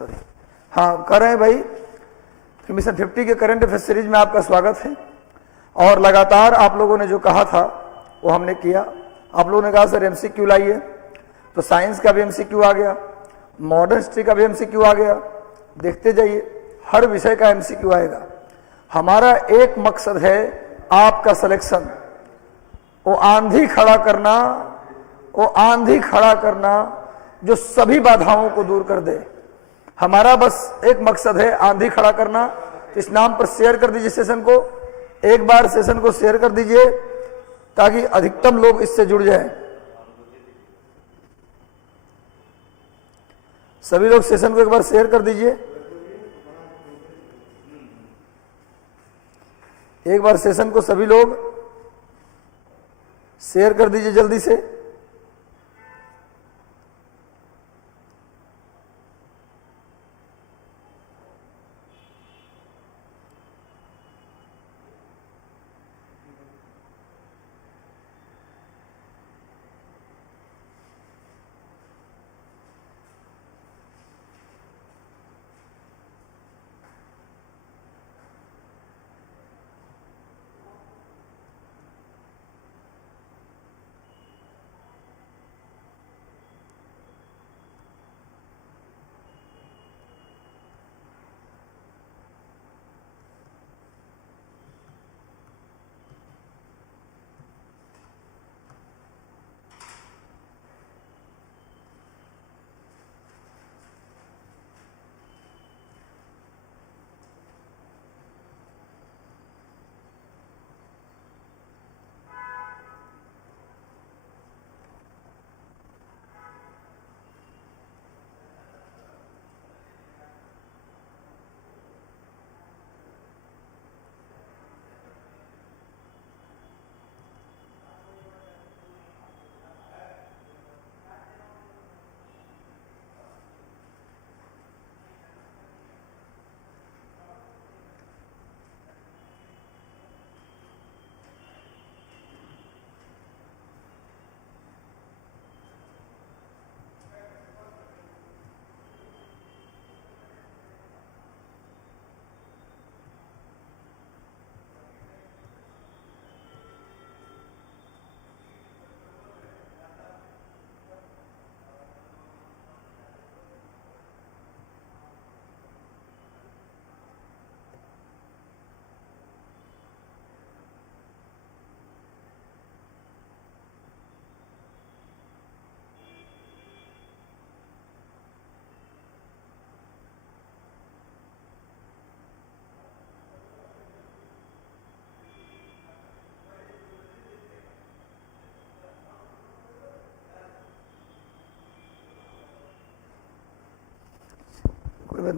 Sorry, हाँ कर रहे हैं भाई। तो मिशन 50 के करंट अफेयर सीरीज में आपका स्वागत है। और लगातार आप लोगों ने जो कहा था वो हमने किया। आप लोगों ने कहा सर एमसीक्यू लाइए, तो साइंस का भी एमसीक्यू आ गया, मॉडर्न हिस्ट्री का भी एमसीक्यू आ गया। देखते जाइए, हर विषय का एमसीक्यू आएगा। हमारा एक मकसद है आपका सिलेक्शन, वो आंधी खड़ा करना जो सभी बाधाओं को दूर कर दे। हमारा बस एक मकसद है आंधी खड़ा करना। तो इस नाम पर शेयर कर दीजिए सेशन को, एक बार सेशन को शेयर कर दीजिए ताकि अधिकतम लोग इससे जुड़ जाएं। सभी लोग सेशन को एक बार शेयर कर दीजिए, एक बार सेशन को सभी लोग शेयर कर दीजिए जल्दी से।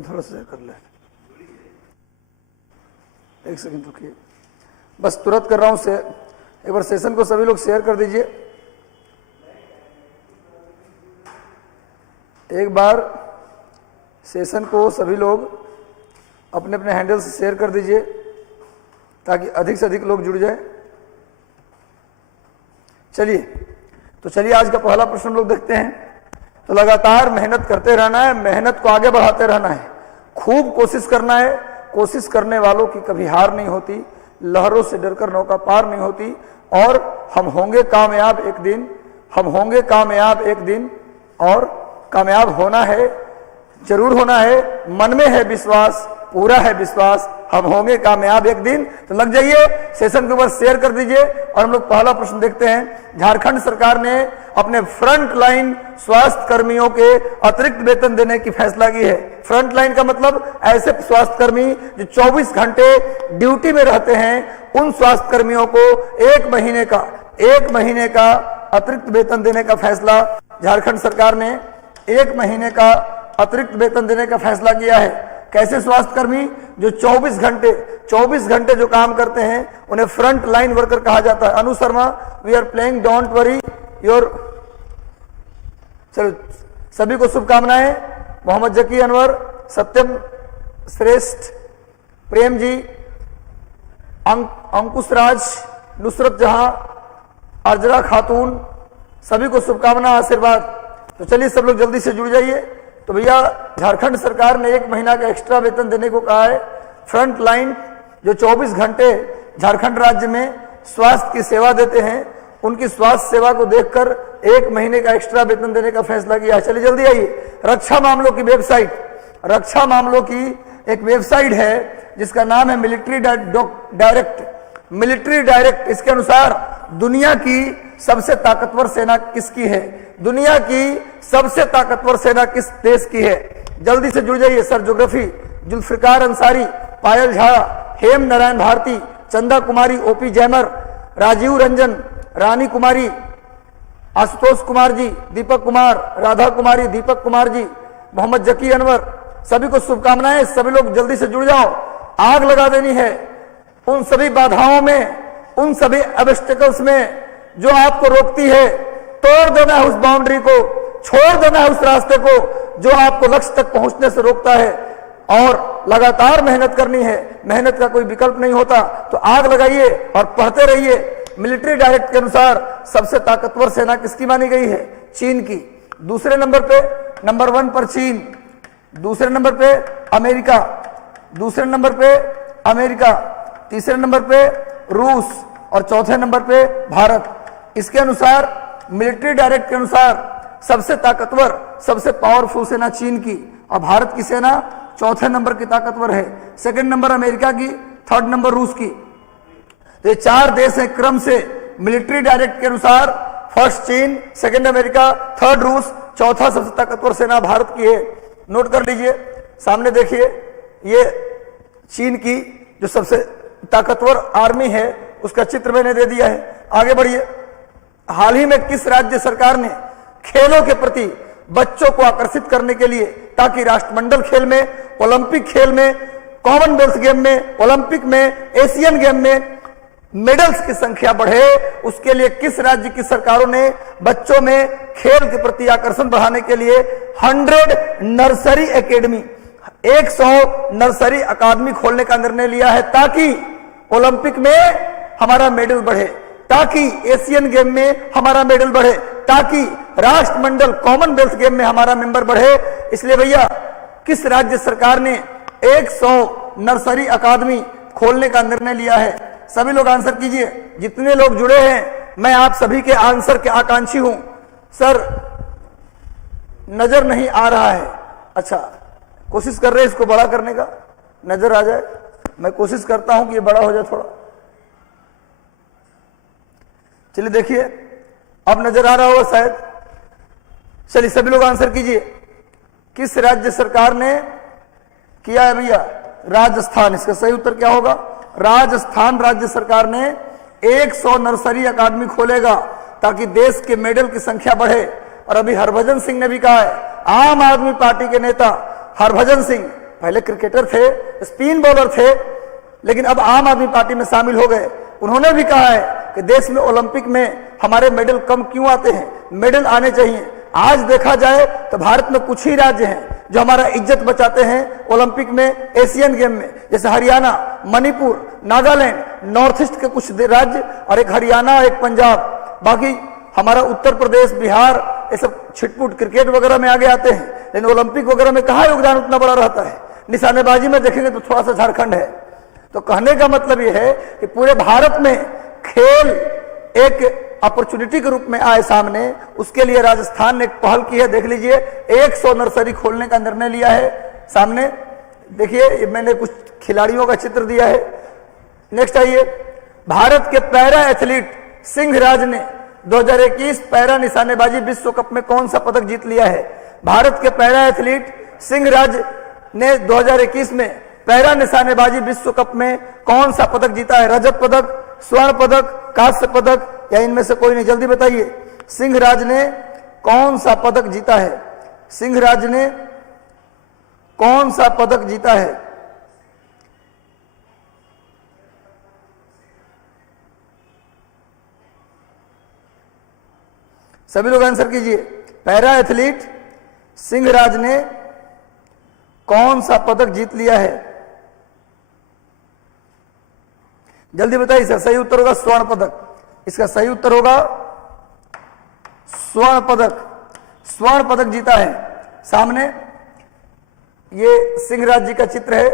थोड़ा सा कर ले, एक सेकंड रुकिए, बस तुरंत कर रहा हूं से। एक बार सेशन को सभी लोग शेयर कर दीजिए, एक बार सेशन को सभी लोग अपने अपने हैंडल से शेयर कर दीजिए ताकि अधिक से अधिक लोग जुड़ जाए। चलिए आज का पहला प्रश्न हम लोग देखते हैं। तो लगातार मेहनत करते रहना है, मेहनत को आगे बढ़ाते रहना है, खूब कोशिश करना है। कोशिश करने वालों की कभी हार नहीं होती, लहरों से डरकर नौका पार नहीं होती। और हम होंगे कामयाब एक दिन, हम होंगे कामयाब एक दिन। और कामयाब होना है, जरूर होना है, मन में है विश्वास, पूरा है विश्वास, हम होंगे कामयाब एक दिन। तो लग जाइए, सेशन के ऊपर शेयर कर दीजिए और हम लोग पहला प्रश्न देखते हैं। झारखंड सरकार ने अपने फ्रंट लाइन स्वास्थ्य कर्मियों के अतिरिक्त वेतन देने की फैसला की है। फ्रंट लाइन का मतलब ऐसे स्वास्थ्य कर्मी जो 24 घंटे ड्यूटी में रहते हैं, उन स्वास्थ्य कर्मियों को एक महीने का अतिरिक्त वेतन देने का फैसला झारखंड सरकार ने एक महीने का अतिरिक्त वेतन देने का फैसला किया है। कैसे स्वास्थ्य कर्मी जो 24 घंटे जो काम करते हैं उन्हें फ्रंट लाइन वर्कर कहा जाता है। Anu Sharma, we are playing, don't worry your. चलो सभी को शुभकामनाएं। मोहम्मद जकी अनवर, सत्यम श्रेष्ठ, प्रेम जी, अंकुश राज, नुसरत जहां, अर्जरा खातून, सभी को शुभकामना, आशीर्वाद। तो चलिए सब लोग जल्दी से जुड़ जाइए, तो भैया झारखंड सरकार ने 1 महीना का एक्स्ट्रा वेतन देने को कहा है। फ्रंट लाइन जो 24 घंटे झारखंड राज्य में स्वास्थ्य की सेवा देते हैं, उनकी स्वास्थ्य सेवा को देखकर 1 महीने का एक्स्ट्रा वेतन देने का फैसला किया है। चलिए जल्दी आइए, रक्षा मामलों की वेबसाइट, रक्षा मामलों की एक वेबसाइट है जिसका नाम है मिलिट्री डायरेक्ट। इसके अनुसार दुनिया की सबसे ताकतवर सेना किसकी है, दुनिया की सबसे ताकतवर सेना किस देश की है? जल्दी से जुड़ जाइए। सर ज्योग्राफी जुल्फिकार अंसारी, पायल झा, हेम नारायण भारती, चंदा कुमारी, ओपी जैमर, राजीव रंजन, रानी कुमारी, आशुतोष कुमार जी, दीपक कुमार, राधा कुमारी, दीपक कुमार जी, मोहम्मद जकी अनवर, सभी को शुभकामनाएं। सभी लोग जल्दी से जुड़ जाओ। आग लगा देनी है उन सभी बाधाओं में, उन सभी ऑब्स्टेकल्स में जो आपको रोकती है। तोड़ देना है उस बाउंड्री को, छोड़ देना है उस रास्ते को जो आपको लक्ष्य तक पहुंचने से रोकता है, और लगातार मेहनत करनी है। मेहनत का कोई विकल्प नहीं होता। तो आग लगाइए और पढ़ते रहिए। मिलिट्री डायरेक्ट के अनुसार सबसे ताकतवर सेना किसकी मानी गई है? चीन की। दूसरे नंबर पे, नंबर 1 पर चीन, दूसरे नंबर पे अमेरिका, दूसरे नंबर पे अमेरिका, तीसरे नंबर पे रूस और चौथे नंबर पे भारत। इसके अनुसार मिलिट्री डायरेक्ट के अनुसार सबसे ताकतवर, सबसे पावरफुल सेना चीन की, और भारत की सेना चौथे नंबर की ताकतवर है। सेकंड नंबर अमेरिका की, थर्ड नंबर रूस की। तो ये 4 देश हैं क्रम से मिलिट्री डायरेक्ट के अनुसार। फर्स्ट चीन, सेकंड अमेरिका, थर्ड रूस, चौथा सबसे ताकतवर सेना भारत की है। नोट कर लीजिए, सामने देखिए, ये चीन की जो सबसे ताकतवर आर्मी है उसका चित्र मैंने दे दिया है। आगे बढ़िए। हाल ही में किस राज्य सरकार ने खेलों के प्रति बच्चों को आकर्षित करने के लिए, ताकि राष्ट्रमंडल खेल में, ओलंपिक खेल में, कॉमनवेल्थ गेम में, ओलंपिक में, एशियन गेम में मेडल्स की संख्या बढ़े, उसके लिए किस राज्य की सरकारों ने बच्चों में खेल के प्रति आकर्षण बढ़ाने के लिए 100 नर्सरी एकेडमी, 100 नर्सरी अकादमी खोलने का निर्णय लिया है, ताकि ओलंपिक में हमारा मेडल बढ़े, ताकि एशियन गेम में हमारा मेडल बढ़े, ताकि राष्ट्रमंडल कॉमनवेल्थ गेम में हमारा मेंबर बढ़े। इसलिए भैया किस राज्य सरकार ने 100 नर्सरी अकादमी खोलने का निर्णय लिया है? सभी लोग आंसर कीजिए। जितने लोग जुड़े हैं, मैं आप सभी के आंसर के आकांक्षी हूं। सर नजर नहीं आ रहा है। अच्छा, कोशिश कर रहे हैं इसको बड़ा करने का, नजर आ जाए। मैं कोशिश करता हूं कि ये बड़ा हो जाए थोड़ा। चलिए देखिए, अब नजर आ रहा होगा शायद। चलिए सभी लोग आंसर कीजिए। किस राज्य सरकार ने किया है भैया? राजस्थान। इसका सही उत्तर क्या होगा? राजस्थान राज्य सरकार ने 100 नर्सरी अकादमी खोलेगा ताकि देश के मेडल की संख्या बढ़े। और अभी हरभजन सिंह ने भी कहा है, आम आदमी पार्टी के नेता हरभजन सिंह पहले क्रिकेटर थे, स्पिन बॉलर थे, लेकिन अब आम आदमी पार्टी में शामिल हो गए। उन्होंने भी कहा है कि देश में ओलंपिक में हमारे मेडल कम क्यों आते हैं, मेडल आने चाहिए। आज देखा जाए तो भारत में कुछ ही राज्य हैं जो हमारा इज्जत बचाते हैं ओलंपिक में, एशियन गेम में, जैसे हरियाणा, मणिपुर, नागालैंड, नॉर्थ ईस्ट के कुछ राज्य, और एक हरियाणा और एक पंजाब। बाकी हमारा उत्तर प्रदेश, बिहार, ये सब छिटपुट क्रिकेट वगैरह में आगे आते हैं, लेकिन ओलंपिक वगैरह में कहाँ योगदान उतना बड़ा रहता है। निशानेबाजी में देखेंगे तो थोड़ा सा झारखंड है। तो कहने का मतलब यह है कि पूरे भारत में खेल एक अपॉर्चुनिटी के रूप में आए सामने, उसके लिए राजस्थान ने एक पहल की है। देख लीजिए, 100 नर्सरी खोलने का निर्णय लिया है। सामने देखिए, मैंने कुछ खिलाड़ियों का चित्र दिया है। नेक्स्ट आइए। भारत के पैरा एथलीट सिंह राज ने 2021 पैरा निशानेबाजी विश्व कप में कौन सा पदक जीत लिया है? भारत के पैरा एथलीट सिंह राज ने 2021 में पैरा निशानेबाजी विश्व कप में कौन सा पदक जीता है? रजत पदक, स्वर्ण पदक, कांस्य पदक, या इनमें से कोई नहीं? जल्दी बताइए। सिंह राज ने कौन सा पदक जीता है? सिंह राज ने कौन सा पदक जीता है? सभी लोग आंसर कीजिए। पैरा एथलीट सिंह राज ने कौन सा पदक जीत लिया है? जल्दी बताइए सर। सही उत्तर होगा स्वर्ण पदक। इसका सही उत्तर होगा स्वर्ण पदक। स्वर्ण पदक जीता है। सामने ये सिंहराज जी का चित्र है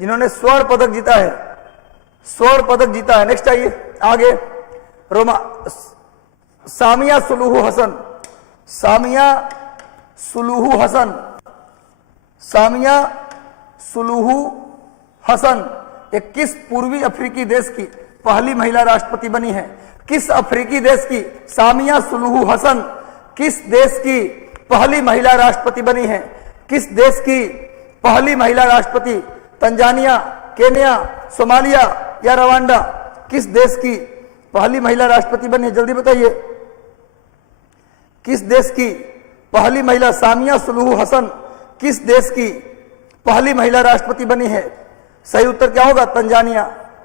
जिन्होंने स्वर्ण पदक जीता है, स्वर्ण पदक जीता है। नेक्स्ट आइए आगे, सामिया सुलूहु हसन, सामिया सुलूहु हसन, सामिया सुलूहु हसन ये किस पूर्वी अफ्रीकी देश की पहली महिला राष्ट्रपति बनी है? किस अफ्रीकी देश की सामिया सुलूहु हसन किस देश की पहली महिला राष्ट्रपति बनी है? किस देश की पहली महिला राष्ट्रपति? तंजानिया, केन्या, सोमालिया या रवांडा? किस देश की पहली महिला राष्ट्रपति बनी है? जल्दी बताइए, किस देश की पहली महिला? सामिया सुलूहु हसन किस देश की पहली महिला राष्ट्रपति बनी है? सही उत्तर क्या होगा? तंजानिया।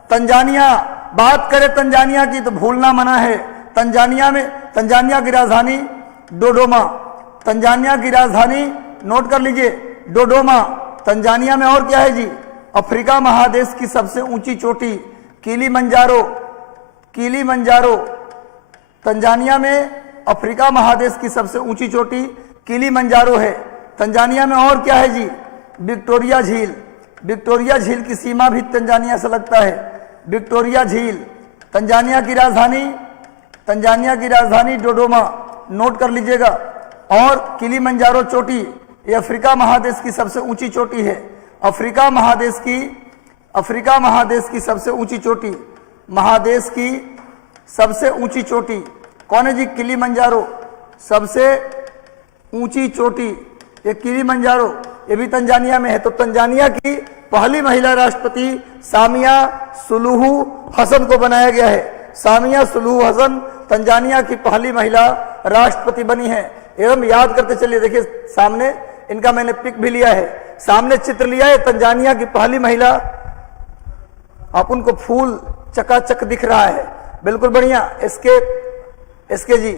तंजानिया, बात करें तंजानिया की तो भूलना मना है। तंजानिया में, तंजानिया की राजधानी डोडोमा, तंजानिया की राजधानी नोट कर लीजिए डोडोमा। तंजानिया में और क्या है जी? अफ्रीका महादेश की सबसे ऊंची चोटी किलीमंजारो, किलीमंजारो। तंजानिया में अफ्रीका महादेश की सबसे ऊंची चोटी किलीमंजारो है। तंजानिया में और क्या है जी? विक्टोरिया झील, विक्टोरिया झील की सीमा भी तंजानिया से लगता है, विक्टोरिया झील। तंजानिया की राजधानी, तंजानिया की राजधानी डोडोमा, नोट कर लीजिएगा। और किलीमंजारो चोटी ये अफ्रीका महादेश की सबसे ऊंची चोटी है। अफ्रीका महादेश की, अफ्रीका महादेश की सबसे ऊंची चोटी, महादेश की सबसे ऊंची चोटी कौन है जी? किलीमंजारो, सबसे ऊंची चोटी ये किलीमंजारो, ये भी तंजानिया में है। तो तंजानिया की पहली महिला राष्ट्रपति सामिया सुलूहु हसन को बनाया गया है। सामिया सुलूहु हसन तंजानिया की पहली महिला राष्ट्रपति बनी है। एवं याद करते चलिए, देखिए सामने इनका मैंने पिक भी लिया है, सामने चित्र लिया है तंजानिया की पहली महिला। आप उनको फूल चकाचक दिख रहा है, बिल्कुल बढ़िया। इसके जी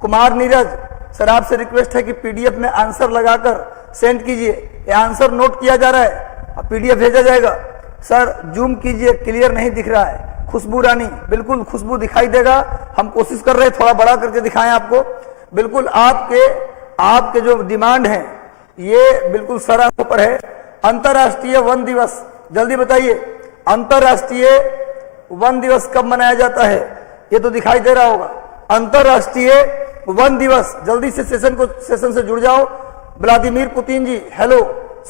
कुमार नीरज सर, आपसे रिक्वेस्ट है कि पीडीएफ में आंसर लगाकर सेंड कीजिए। ये आंसर नोट किया जा रहा है, पीडीएफ भेजा जाएगा। सर जूम कीजिए, क्लियर नहीं दिख रहा है। खुशबू रानी, बिल्कुल खुशबू दिखाई देगा, हम कोशिश कर रहे हैं थोड़ा बड़ा करके दिखाएं आपको। बिल्कुल आपके जो डिमांड है ये बिल्कुल सराहनीय पर है। अंतर्राष्ट्रीय वन दिवस, जल्दी बताइए, अंतर्राष्ट्रीय वन दिवस कब मनाया जाता है? ये तो दिखाई दे रहा होगा। अंतर्राष्ट्रीय वन दिवस, जल्दी से सेशन से जुड़ जाओ। व्लादिमीर पुतिन जी हेलो,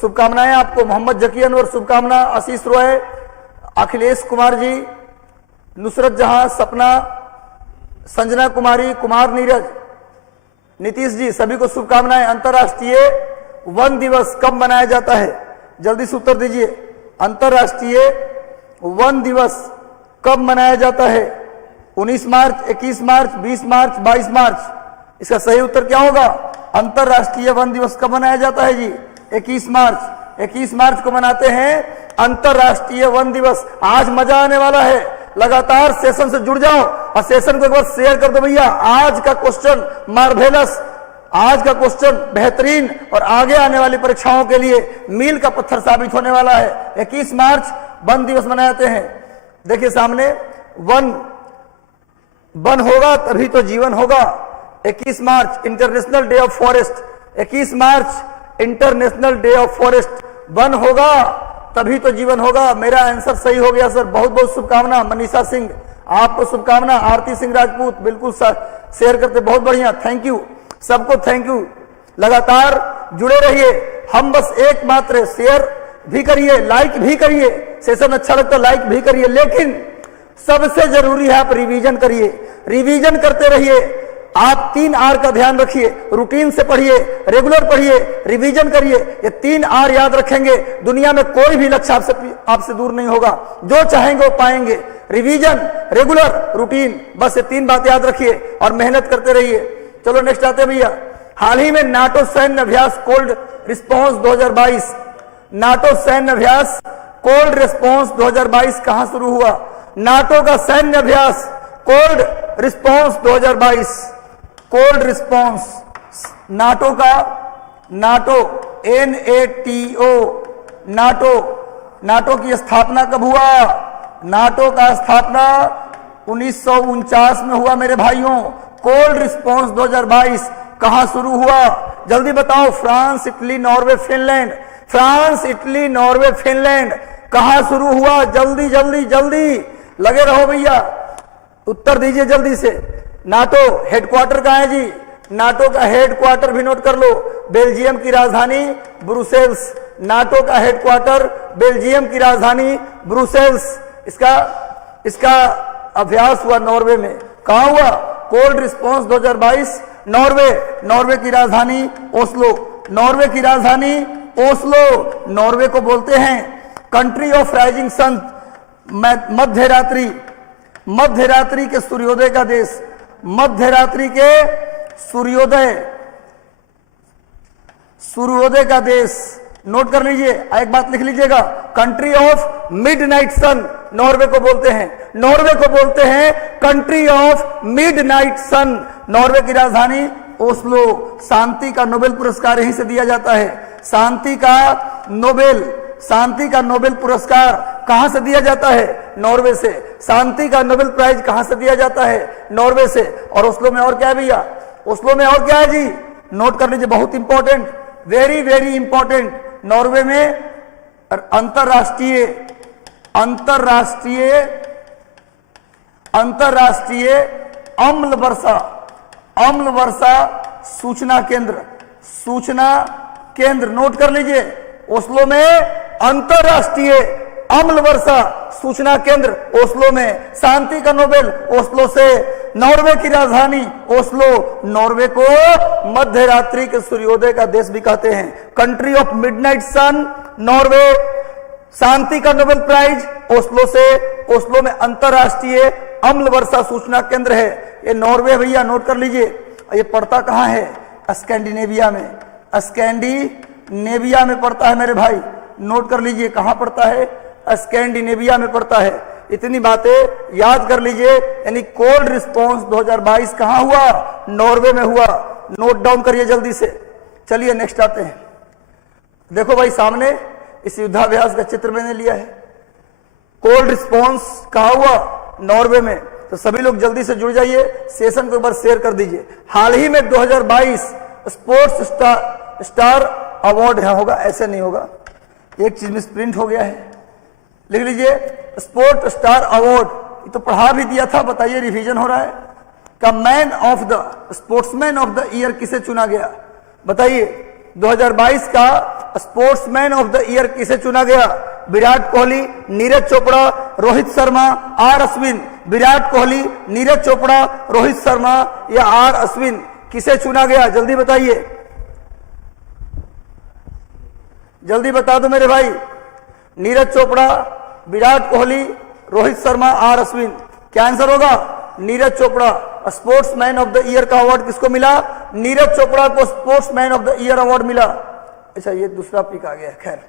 शुभकामनाएं आपको। मोहम्मद जकी अनवर शुभकामना। आशीष रॉय, अखिलेश कुमार जी, नुसरत जहां, सपना, संजना कुमारी, कुमार नीरज, नीतीश जी, सभी को शुभकामनाएं। अंतर्राष्ट्रीय वन दिवस कब मनाया जाता है? जल्दी से उत्तर दीजिए। अंतर्राष्ट्रीय वन दिवस कब मनाया जाता है? 19 मार्च, 21 मार्च, 20 मार्च, 22 मार्च? इसका सही उत्तर क्या होगा? अंतर्राष्ट्रीय वन दिवस कब मनाया जाता है जी? 21 मार्च। 21 मार्च को मनाते हैं अंतर्राष्ट्रीय वन दिवस। आज मजा आने वाला है, लगातार सेशन से जुड़ जाओ और सेशन को एक बार शेयर कर दो भैया। आज का क्वेश्चन मार्वेलस, आज का क्वेश्चन बेहतरीन और आगे आने वाली परीक्षाओं के लिए मील का पत्थर साबित होने वाला है। 21 मार्च वन दिवस मनाते हैं। देखिए सामने वन होगा तभी तो जीवन होगा। 21 March international day of forest, 21 March international day of forest. वन होगा तभी तो जीवन होगा। मेरा आंसर सही हो गया सर, बहुत बहुत शुभकामना। मनीषा सिंह आपको शुभकामना। आरती सिंह राजपूत बिल्कुल शेयर करते, बहुत बढ़िया, थैंक यू सबको, थैंक यू। लगातार जुड़े रहिए। हम बस एकमात्र शेयर भी करिए, लाइक भी करिए, सेशन अच्छा लगता है लाइक भी करिए, लेकिन सबसे जरूरी है आप रिवीजन करिए, रिवीजन करते रहिए। आप 3 आर का ध्यान रखिए, रूटीन से पढ़िए, रेगुलर पढ़िए, रिवीजन करिए। ये 3 आर याद रखेंगे, दुनिया में कोई भी लक्ष्य आपसे दूर नहीं होगा। जो चाहेंगे वो पाएंगे। रिवीजन, रेगुलर, रूटीन, बस ये 3 बात याद रखिए और मेहनत करते रहिए। चलो नेक्स्ट आते हैं भैया। हाल ही में नाटो सैन्य अभ्यास कोल्ड रिस्पॉन्स 2022, नाटो सैन्य अभ्यास कोल्ड रिस्पॉन्स 2022 कहां शुरू हुआ? नाटो का सैन्य अभ्यास cold response 2022, cold response NATO का, नाटो NATO, नाटो की स्थापना कब हुआ? नाटो का स्थापना 1949 में हुआ मेरे भाइयों। कोल्ड रिस्पॉन्स 2022 कहां शुरू हुआ? जल्दी बताओ। France, Italy, Norway, Finland, France, Italy, Norway, Finland. कहां शुरू हुआ? जल्दी जल्दी जल्दी लगे रहो भैया, उत्तर दीजिए जल्दी से। नाटो हेडक्वार्टर कहां है जी? नाटो का हेडक्वार्टर भी नोट कर लो, बेल्जियम की राजधानी ब्रुसेल्स। नाटो का हेडक्वार्टर बेल्जियम की राजधानी ब्रुसेल्स। इसका अभ्यास हुआ नॉर्वे में। कहां हुआ? Cold response 2022 Norway. नॉर्वे की राजधानी ओस्लो। नॉर्वे की राजधानी ओस्लो। नॉर्वे को बोलते हैं कंट्री ऑफ राइजिंग सन, मध्यरात्रि, मध्यरात्रि के सूर्योदय का देश, मध्यरात्रि के सूर्योदय का देश। नोट कर लीजिए, एक बात लिख लीजिएगा, country of midnight sun Norway को बोलते हैं। नॉर्वे को बोलते हैं country of midnight sun. Norway की राजधानी ओस्लो। शांति का नोबेल पुरस्कार यहीं से दिया जाता है। शांति का नोबेल पुरस्कार कहां से दिया जाता है? नॉर्वे से। शांति का नोबेल प्राइज कहां से दिया जाता है? नॉर्वे से। और ओस्लो में और क्या है भैया? ओस्लो में और क्या है जी? नोट कर लीजिए, बहुत important, very very important. Norway में अंतरराष्ट्रीय अम्ल वर्षा सूचना केंद्र। नोट कर लीजिए, ओस्लो में अंतरराष्ट्रीय अम्ल वर्षा सूचना केंद्र ओस्लो में। शांति का नोबेल ओस्लो से। नॉर्वे की राजधानी ओस्लो। नॉर्वे को मध्यरात्रि के सूर्योदय का देश भी कहते हैं। Country of midnight sun Norway. शांति का नोबेल प्राइज ओस्लो से। ओस्लो में अंतरराष्ट्रीय अम्ल वर्षा सूचना केंद्र है। ये नॉर्वे भैया, नोट कर लीजिए। ये पड़ता कहां है? स्कैंडिनेविया में। स्कैंडिनेविया में पड़ता है मेरे भाई, नोट कर लीजिए कहां पड़ता है? स्कैंडिनेविया में पड़ता है। इतनी बातें याद कर लीजिए। यानी कोल्ड रिस्पॉन्स 2022 कहां हुआ? नॉर्वे में हुआ। नोट डाउन करिए जल्दी से। चलिए नेक्स्ट आते हैं। देखो भाई, सामने इस युद्धाभ्यास का चित्र मैंने लिया है। कोल्ड रिस्पॉन्स कहां हुआ? नॉर्वे में। तो सभी लोग जल्दी से जुड़ जाइए, सेशन को एक बार शेयर कर दीजिए। हाल ही में 2022 स्पोर्ट्स स्टार अवार्ड यहां होगा, ऐसे नहीं होगा, एक चीज में प्रिंट हो गया है, लिख लीजिए स्पोर्ट स्टार अवार्ड। ये तो पढ़ा भी दिया था, बताइए रिवीजन हो रहा है। का स्पोर्ट्समैन ऑफ द ईयर किसे चुना गया? बताइए 2022 का स्पोर्ट्समैन ऑफ द ईयर किसे चुना गया? विराट कोहली, नीरज चोपड़ा, रोहित शर्मा, आर अश्विन। विराट कोहली, नीरज चोपड़ा, रोहित शर्मा या आर अश्विन, किसे चुना गया? जल्दी बताइए, जल्दी बता दो मेरे भाई। नीरज चोपड़ा, विराट कोहली, रोहित शर्मा, आर अश्विन। क्या आंसर होगा? Neeraj Chopra. Sportsman of the year का अवार्ड किसको मिला? नीरज चोपड़ा को sportsman of the year award मिला। अच्छा, ये दूसरा पिक आ गया, खैर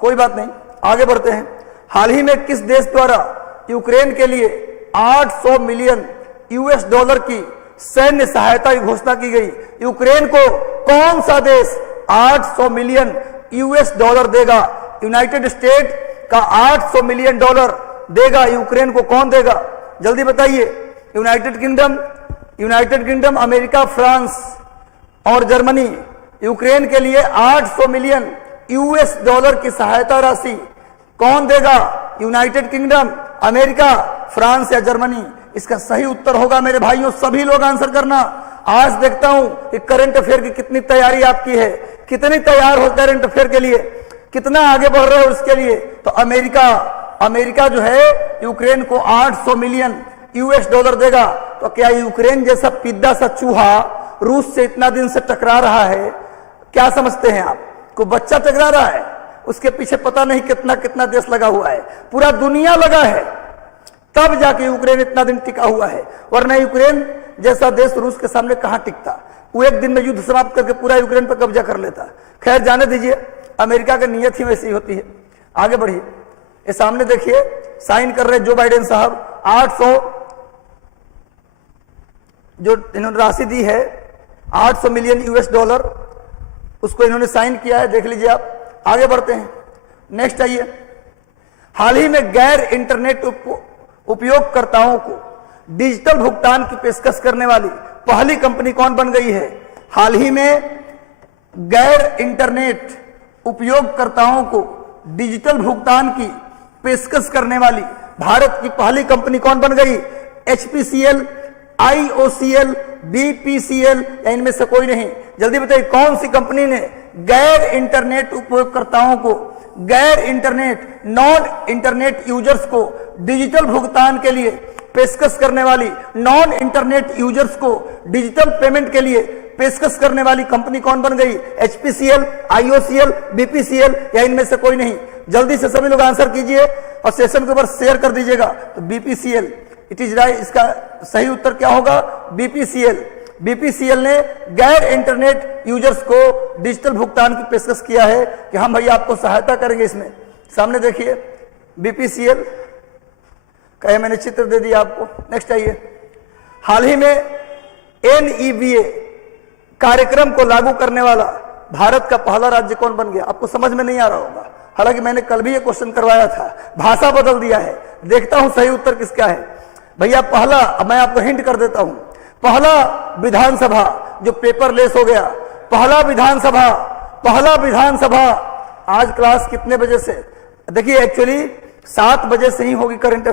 कोई बात नहीं, आगे बढ़ते हैं। हाल ही में किस देश द्वारा यूक्रेन के लिए 800 मिलियन यूएस डॉलर की सैन्य सहायता की घोषणा की गई? यूक्रेन को कौन सा देश 800 मिलियन यूएस डॉलर देगा? यूनाइटेड स्टेट का 800 मिलियन डॉलर देगा यूक्रेन को। कौन देगा? जल्दी बताइए। यूनाइटेड किंगडम, अमेरिका, फ्रांस और जर्मनी। यूक्रेन के लिए 800 मिलियन यूएस डॉलर की सहायता राशि कौन देगा? यूनाइटेड किंगडम, अमेरिका, फ्रांस या जर्मनी? इसका सही उत्तर होगा मेरे भाइयों, सभी लोग आंसर करना। आज देखता हूं कि करंट अफेयर की कितनी तैयारी आपकी है, कितनी तैयार हो करंट अफेयर के लिए, कितना आगे बढ़ रहे हो इसके लिए। तो अमेरिका जो है यूक्रेन को 800 मिलियन यूएस डॉलर देगा। तो क्या यूक्रेन जैसा पिद्दा सा चूहा रूस से इतना दिन से टकरा रहा है? क्या समझते हैं आप? को बच्चा टकरा रहा है, उसके पीछे पता नहीं कितना कितना देश लगा हुआ है, पूरा दुनिया लगा है, तब जाके यूक्रेन इतना दिन टिका हुआ है। वरना यूक्रेन जैसा देश रूस के सामने कहां टिकता? वो एक दिन में युद्ध समाप्त करके पूरा यूक्रेन पर कब्जा कर लेता। खैर जाने दीजिए, अमेरिका की नीयत ही वैसी होती है। आगे बढ़िए, ये सामने देखिए साइन कर रहे जो बाइडेन साहब 800 जो इन्होंने राशि दी है 800 मिलियन यूएस डॉलर, उसको इन्होंने साइन किया है, देख लीजिए आप। आगे बढ़ते हैं, नेक्स्ट आइए। हाल ही में गैर इंटरनेट उपयोगकर्ताओं को डिजिटल भुगतान की पेशकश करने वाली पहली कंपनी कौन बन गई है? हाल ही में गैर इंटरनेट उपयोगकर्ताओं को डिजिटल भुगतान की पेशकश करने वाली भारत की पहली कंपनी कौन बन गई? HPCL, IOCL, BPCL या इनमें से कोई नहीं? जल्दी बताइए कौन सी कंपनी ने गैर इंटरनेट उपयोगकर्ताओं को, गैर इंटरनेट नॉन इंटरनेट यूजर्स को डिजिटल भुगतान के लिए पेशकश करने वाली, नॉन इंटरनेट यूजर्स को डिजिटल पेमेंट के लिए पेशकश करने वाली कंपनी कौन बन गई? HPCL, IOCL, BPCL या इनमें से कोई नहीं? जल्दी से सभी लोग आंसर कीजिए और सेशन के ऊपर शेयर कर दीजिएगा। तो BPCL इट इज राइट, इसका सही उत्तर क्या होगा? BPCL। BPCL ने गैर इंटरनेट यूजर्स को डिजिटल भुगतान की पेशकश किया है कि हम भैया आपको सहायता करेंगे इसमें। सामने देखिए BPCL का मैंने चित्र दे दिया आपको। नेक्स्ट आइए, हाल ही में NEBA कार्यक्रम को लागू करने वाला भारत का पहला राज्य कौन बन गया? आपको समझ में नहीं आ रहा होगा, हालांकि मैंने कल भी ये क्वेश्चन करवाया था, भाषा बदल दिया है। देखता हूं सही उत्तर किसका है भैया। पहला, अब मैं आपको हिंट कर देता हूं, पहला विधानसभा जो पेपरलेस हो गया, पहला विधानसभा आज क्लास कितने बजे से? देखिए एक्चुअली 7 बजे से ही होगी करंट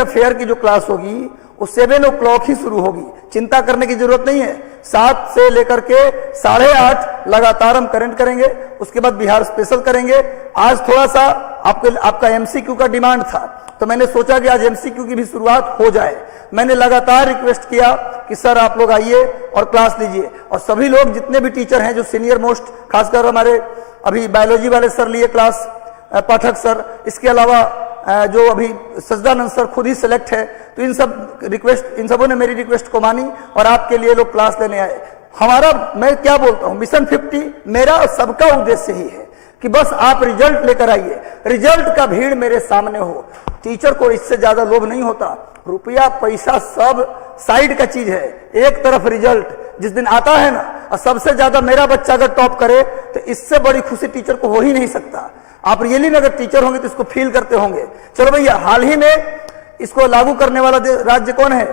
अफेयर की जो क्लास होगी वो 7 o'clock ही शुरू होगी, चिंता करने की जरूरत नहीं है। 7 से लेकर के 8:30 लगातार हम करंट करेंगे, उसके बाद बिहार स्पेशल करेंगे। आज थोड़ा सा आपका MCQ का डिमांड था, तो मैंने सोचा कि आज MCQ की भी शुरुआत हो जाए। मैंने लगातार रिक्वेस्ट किया कि सर आप लोग आइए और क्लास लीजिए, और सभी लोग जितने भी टीचर हैं जो सीनियर मोस्ट, खासकर हमारे अभी बायोलॉजी वाले सर लिए क्लास, पाठक सर, इसके अलावा जो अभी सजदानंद सर खुद ही सिलेक्ट है, तो इन सबों ने मेरी रिक्वेस्ट को मानी और आपके लिए लोग क्लास लेने आए। हमारा, मैं क्या बोलता हूं, मिशन 50 मेरा और सबका उद्देश्य ही है कि बस आप रिजल्ट लेकर आइए, रिजल्ट का भीड़ मेरे सामने हो। टीचर को इससे ज्यादा लोभ नहीं होता, रुपया पैसा सब साइड का चीज है, एक तरफ रिजल्ट जिस दिन आता है ना, और सबसे ज्यादा मेरा बच्चा अगर टॉप करे तो इससे बड़ी खुशी टीचर को हो ही नहीं सकता। आप रियली में अगर टीचर होंगे तो इसको फील करते होंगे। चलो भैया, हाल ही में इसको लागू करने वाला राज्य कौन है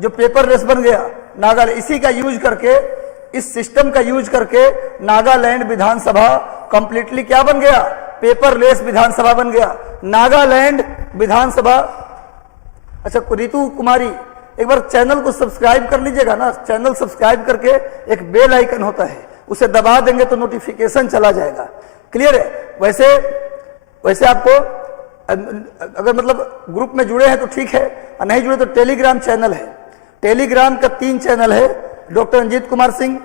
जो पेपरलेस बन गया? नागालैंड। इसी का यूज करके, इस सिस्टम का यूज करके नागालैंड विधानसभा कंप्लीटली क्या बन गया? पेपरलेस विधानसभा बन गया। नागालैंड विधानसभा। अच्छा रितु कुमारी, एक बार चैनल को सब्सक्राइब कर लीजिएगा ना, चैनल सब्सक्राइब करके एक बेल आइकन होता है उसे दबा देंगे तो नोटिफिकेशन चला जाएगा। क्लियर है? वैसे आपको अगर मतलब ग्रुप में जुड़े हैं तो ठीक है, और नहीं जुड़े तो टेलीग्राम चैनल है, टेलीग्राम का 3 चैनल है, doctor Ranjit Kumar Singh,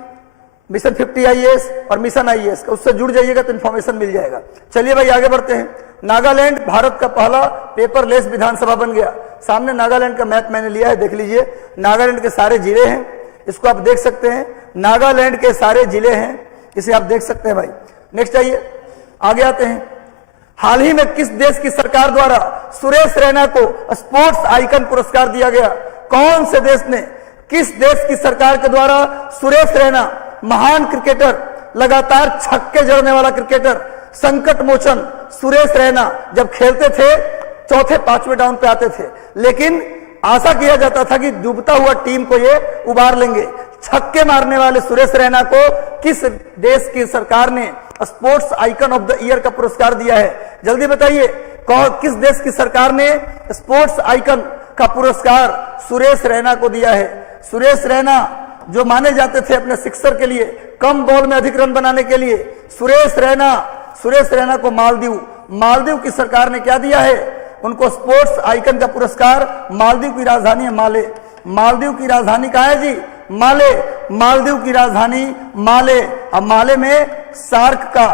mission 50 IAS और मिशन IAS का, उससे जुड़ जाइएगा तो इन्फॉर्मेशन मिल जाएगा। चलिए भाई आगे बढ़ते हैं। नागालैंड भारत का पहला पेपरलेस विधानसभा बन गया। सामने नागालैंड का मैप मैंने लिया है, देख लीजिए। नागालैंड के सारे जिले हैं, इसको आप देख सकते हैं, नागालैंड के सारे जिले हैं, इसे आप देख सकते हैं भाई। नेक्स्ट आइए, आगे आते हैं। हाल ही में किस देश की सरकार द्वारा सुरेश रैना को स्पोर्ट्स आइकन पुरस्कार दिया गया? कौन से देश ने, किस देश की सरकार के द्वारा सुरेश रैना, महान क्रिकेटर, लगातार छक्के जड़ने वाला क्रिकेटर, संकट मोचन सुरेश रैना, जब खेलते थे 4th-5वें डाउन पे आते थे, लेकिन आशा किया जाता था कि डूबता हुआ टीम को ये उबार लेंगे। छक्के मारने वाले सुरेश रैना को किस देश की सरकार ने sports icon of the year का पुरस्कार दिया है? जल्दी बताइए, किस देश की सरकार ने स्पोर्ट्स आइकन का पुरस्कार सुरेश रैना को दिया है? सुरेश रैना जो माने जाते थे अपने सिक्सर के लिए, कम बॉल में अधिक रन बनाने के लिए, सुरेश रैना को मालदीव की सरकार ने क्या दिया है? उनको स्पोर्ट्स आइकन का पुरस्कार। मालदीव की राजधानी है माले। मालदीव की राजधानी कहाँ है जी? माले। मालदीव की राजधानी माले। अब माले में सार्क का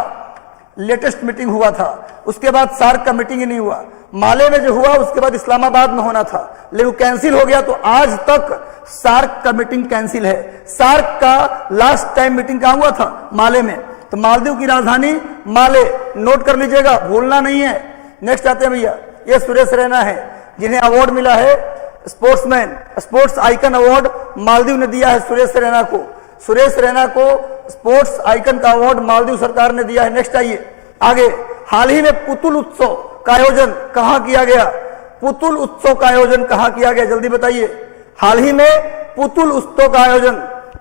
लेटेस्ट मीटिंग हुआ था, उसके बाद सार्क का मीटिंग ही नहीं हुआ। माले में जो हुआ उसके बाद इस्लामाबाद में होना था, लेकिन कैंसिल हो गया, तो आज तक सार्क का मीटिंग कैंसिल है। सार्क का लास्ट टाइम मीटिंग कहां हुआ था? माले में। तो मालदीव की राजधानी माले, नोट कर लीजिएगा, भूलना नहीं है। नेक्स्ट आते हैं भैया, ये सुरेश रैना है जिन्हें अवार्ड मिला है sportsman, sports icon award Maldives ने दिया है सुरेश रैना को। सुरेश रैना को स्पोर्ट्स आइकन का अवार्ड मालदीव सरकार ने दिया है। नेक्स्ट आइए आगे। हाल ही में पुतुल उत्सव का आयोजन कहां किया गया? पुतुल उत्सव का आयोजन कहां किया गया? जल्दी बताइए। हाल ही में पुतुल उत्सव का आयोजन,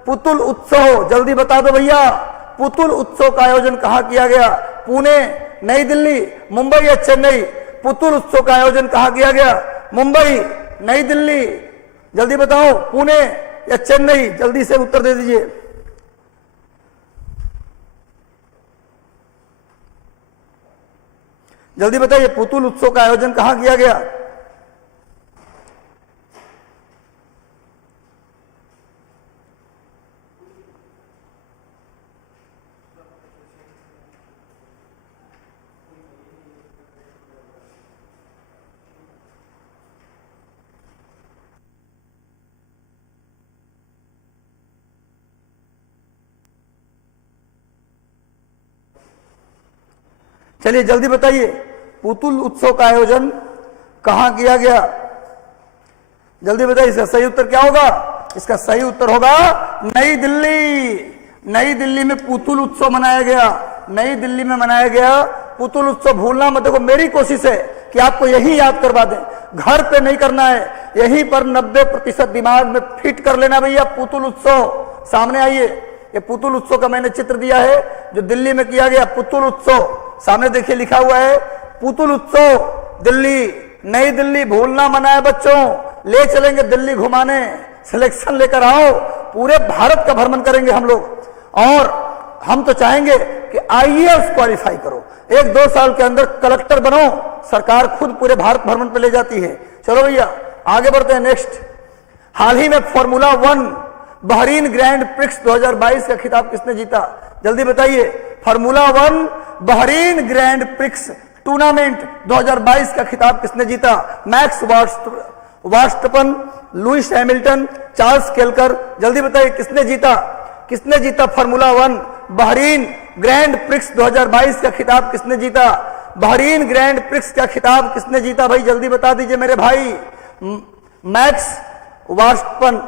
पुतुल उत्सव, जल्दी बता दो भैया, पुतुल उत्सव का आयोजन कहाँ किया गया? पुणे, नई दिल्ली, मुंबई या चेन्नई? पुतुल उत्सव का आयोजन कहाँ किया गया? मुंबई, नई दिल्ली? जल्दी बताओ, पुणे या चेन्नई? जल्दी से उत्तर दे दीजिए। जल्दी बताइए, पुतुल उत्सव का आयोजन कहाँ किया गया? चलिए जल्दी बताइए, पुतुल उत्सव का आयोजन कहां किया गया? जल्दी बताइए, इसका सही उत्तर क्या होगा? इसका सही उत्तर होगा नई दिल्ली। नई दिल्ली में पुतुल उत्सव मनाया गया। नई दिल्ली में मनाया गया पुतुल उत्सव। भूलना मत। देखो, मेरी कोशिश है कि आपको यही याद करवा दें, घर पे नहीं करना है, यहीं पर 90% दिमाग में फिट कर लेना। भैया पुतुल उत्सव सामने आइए। ये पुतुल उत्सव का मैंने चित्र दिया है जो दिल्ली में किया गया। पुतुल उत्सव सामने देखिए, लिखा हुआ है पुतुल उत्सव दिल्ली, नई दिल्ली। भूलना मना है बच्चों, ले चलेंगे दिल्ली घुमाने। सिलेक्शन लेकर आओ, पूरे भारत का भ्रमण करेंगे हम लोग। और हम तो चाहेंगे कि आईएएस क्वालिफाई करो, 1-2 साल के अंदर कलेक्टर बनो। सरकार खुद पूरे भारत भ्रमण पे ले जाती है। चलो भैया आगे बढ़ते हैं। नेक्स्ट, हाल ही में फॉर्मूला 1 बहरीन ग्रैंड प्रिक्स 2022 का खिताब किसने जीता? जल्दी बताइए, formula 1 Bahrain grand prix tournament 2022 का खिताब किसने जीता? Max Verstappen, Lewis Hamilton, Charles Kelkar? जल्दी बताइए, किसने जीता? किसने जीता फॉर्मूला 1 बहरीन ग्रैंड प्रिक्स 2022 का खिताब किसने जीता? बहरीन ग्रैंड प्रिक्स का खिताब किसने जीता? भाई जल्दी बता दीजिए मेरे भाई। Max Verstappen,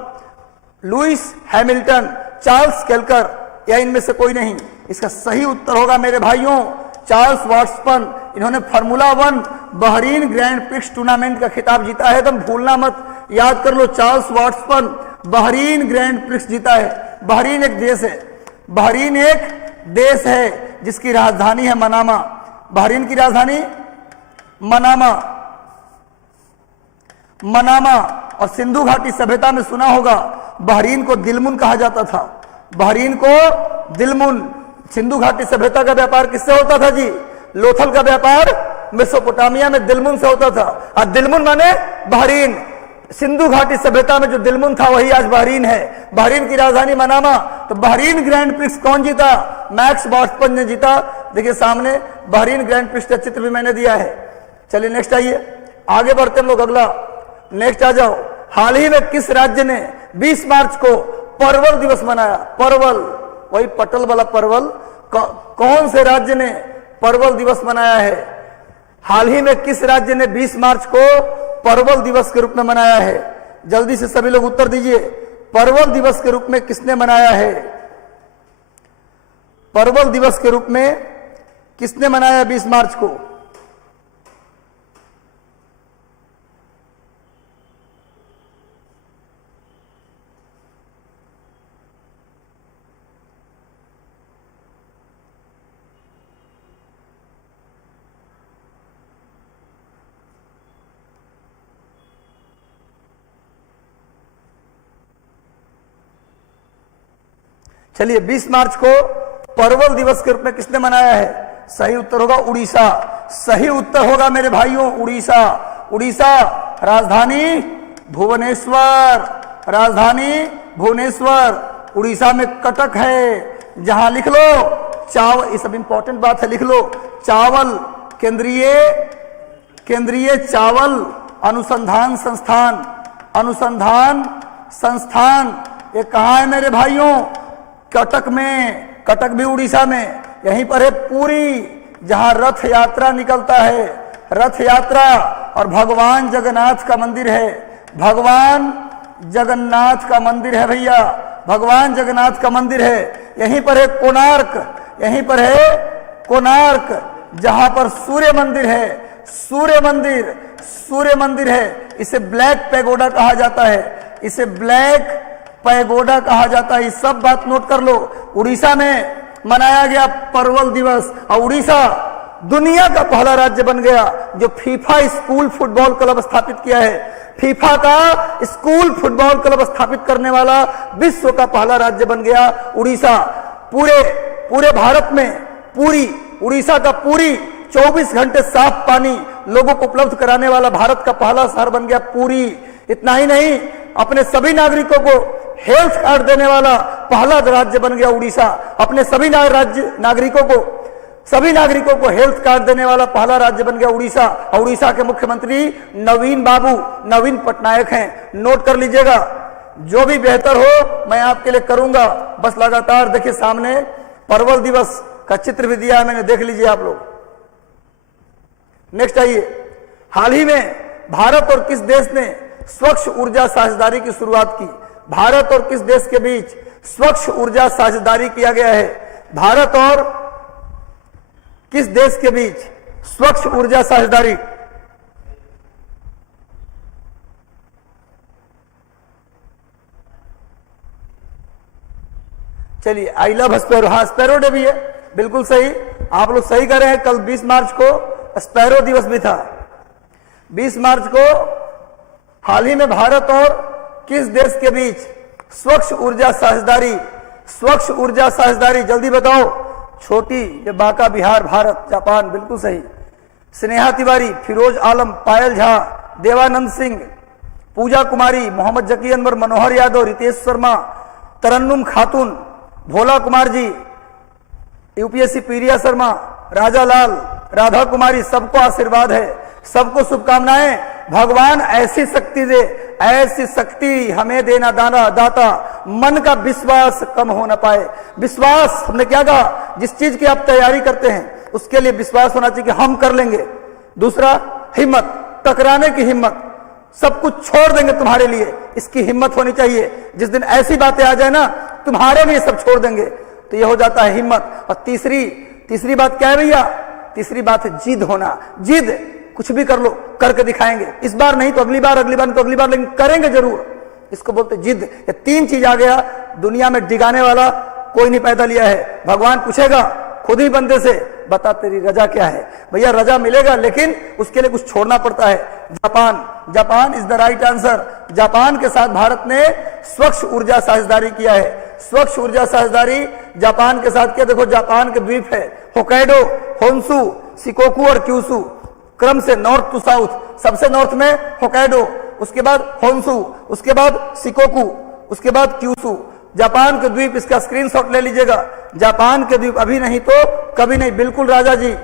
Lewis Hamilton, Charles Kelkar या इनमें से कोई नहीं? इसका सही उत्तर होगा मेरे भाइयों चार्ल्स वर्स्टपन। इन्होंने Formula 1 Bahrain grand prix tournament का खिताब जीता है। तुम भूलना मत, याद कर लो, Charles Verstappen Bahrain grand prix जीता है। बहरीन एक देश है, बहरीन एक देश है जिसकी राजधानी है मनामा। बहरीन की राजधानी मनामा, मनामा। और सिंधु घाटी सभ्यता में सुना होगा बहरीन को दिलमुन कहा जाता था। बहरीन को दिलमुन। सिंधु घाटी सभ्यता का व्यापार किससे होता था जी? लोथल का व्यापार मेसोपोटामिया में दिलमुन से होता था। और दिलमुन माने बहरीन। सिंधु घाटी सभ्यता में जो दिलमुन था वही आज बहरीन है। बहरीन की राजधानी मनामा। तो बहरीन ग्रैंड प्रिक्स कौन जीता? मैक्स वर्स्टपन ने जीता। देखिए सामने बहरीन ग्रैंड प्रिक्स का चित्र भी मैंने दिया है। चलिए नेक्स्ट आइए, आगे बढ़ते हम लोग। अगला नेक्स्ट आ जाओ। हाल ही में किस राज्य ने 20 मार्च को परवल दिवस मनाया? परवल, वही पटल वाला परवल। कौन से राज्य ने परवल दिवस मनाया है? हाल ही में किस राज्य ने 20 मार्च को परवल दिवस के रूप में मनाया है? जल्दी से सभी लोग उत्तर दीजिए। परवल दिवस के रूप में किसने मनाया है? परवल दिवस के रूप में किसने मनाया 20 मार्च को? चलिए 20 मार्च को परवल दिवस के रूप में किसने मनाया है? सही उत्तर होगा उड़ीसा। सही उत्तर होगा मेरे भाइयों उड़ीसा। उड़ीसा, राजधानी भुवनेश्वर। राजधानी भुवनेश्वर। उड़ीसा में कटक है, जहां लिख लो चावल। ये सब इंपॉर्टेंट बात है, लिख लो चावल केंद्रीय चावल अनुसंधान संस्थान। अनुसंधान संस्थान ये कहाँ है मेरे भाइयों? कटक में। कटक भी उड़ीसा में। यहीं पर है पुरी, जहां रथ यात्रा निकलता है। रथ यात्रा। और भगवान जगन्नाथ का मंदिर है। भगवान जगन्नाथ का मंदिर है भैया, भगवान जगन्नाथ का मंदिर है। यहीं पर है कोणार्क। यहीं पर है कोणार्क, जहां पर सूर्य मंदिर है। सूर्य मंदिर, सूर्य मंदिर है। इसे ब्लैक पैगोडा कहा जाता है। इसे ब्लैक पैगोडा कहा जाता है। ये सब बात नोट कर लो। उड़ीसा में मनाया गया परवल दिवस और उड़ीसा दुनिया का पहला राज्य बन गया जो फीफा स्कूल फुटबॉल क्लब स्थापित किया है। फीफा का स्कूल फुटबॉल क्लब स्थापित करने वाला विश्व का पहला राज्य बन गया उड़ीसा। पूरे भारत में उड़ीसा का पूरी 24 घंटे साफ पानी लोगों को उपलब्ध कराने वाला भारत का पहला शहर बन गया पूरी। इतना ही नहीं, अपने सभी नागरिकों को हेल्थ कार्ड देने वाला पहला राज्य बन गया उड़ीसा। अपने सभी नागरिकों को हेल्थ कार्ड देने वाला पहला राज्य बन गया उड़ीसा। और उड़ीसा के मुख्यमंत्री नवीन पटनायक हैं। नोट कर लीजिएगा, जो भी बेहतर हो मैं आपके लिए करूंगा। बस लगातार देखिए, सामने परवल दिवस का चित्र भी दिया है मैंने, देख लीजिए आप लोग। नेक्स्ट आइए, हाल ही में भारत और किस देश ने स्वच्छ ऊर्जा साझेदारी की शुरुआत की? भारत और किस देश के बीच स्वच्छ ऊर्जा साझेदारी किया गया है? भारत और किस देश के बीच स्वच्छ ऊर्जा साझेदारी? चलिए, आई लव स्पैरो। हाँ, स्पैरो डे भी है, बिल्कुल सही, आप लोग सही कर रहे हैं। कल 20 मार्च को स्पैरो दिवस भी था। 20 मार्च को हाल ही में भारत और किस देश के बीच स्वच्छ ऊर्जा साझेदारी जल्दी बताओ। छोटी, ये बांका बिहार, भारत, जापान, बिल्कुल सही। स्नेहा तिवारी, फिरोज आलम, पायल झा, देवानंद सिंह, पूजा कुमारी, मोहम्मद जकी अनवर, मनोहर यादव, रितेश शर्मा, तरन्नुम खातून, भोला कुमार जी, यूपीएससी प्रिया शर्मा, राजा लाल, राधा कुमारी, सबको आशीर्वाद है, सबको शुभकामनाएं। भगवान ऐसी शक्ति दे, ऐसी शक्ति हमें देना दाता, मन का विश्वास कम हो ना पाए। विश्वास, हमने क्या कहा, जिस चीज की आप तैयारी करते हैं उसके लिए विश्वास होना चाहिए कि हम कर लेंगे। दूसरा, हिम्मत, टकराने की हिम्मत, सब कुछ छोड़ देंगे तुम्हारे लिए, इसकी हिम्मत होनी चाहिए। जिस दिन ऐसी बातें आ जाए ना, तुम्हारे लिए सब छोड़ देंगे, तो ये हो जाता है हिम्मत। और तीसरी बात क्या है भैया? तीसरी बात है जिद होना। जिद, कुछ भी कर लो, करके दिखाएंगे। इस बार नहीं तो अगली बार, अगली बार नहीं तो अगली बार, लेकिन करेंगे जरूर। इसको बोलते जिद। ये 3 चीज आ गया, दुनिया में डिगाने वाला कोई नहीं पैदा लिया है। भगवान पूछेगा खुद ही बंदे से, बता तेरी रजा क्या है? भैया रजा मिलेगा, लेकिन उसके लिए कुछ छोड़ना पड़ता है। Japan is the right answer. Japan के साथ भारत ने स्वच्छ ऊर्जा साझेदारी किया है। स्वच्छ ऊर्जा साझेदारी जापान के साथ किया। देखो, जापान के द्वीप है होक्काइडो, होन्शु, शिकोकू और क्यूशु, क्रम से नॉर्थ टू साउथ। सबसे नॉर्थ में होक्काइडो, उसके बाद होन्शु, उसके बाद शिकोकू, उसके बाद क्यूशु। जापान के द्वीप, इसका स्क्रीनशॉट ले लीजिएगा। जापान के द्वीप, अभी नहीं तो कभी नहीं। बिल्कुल राजा जी,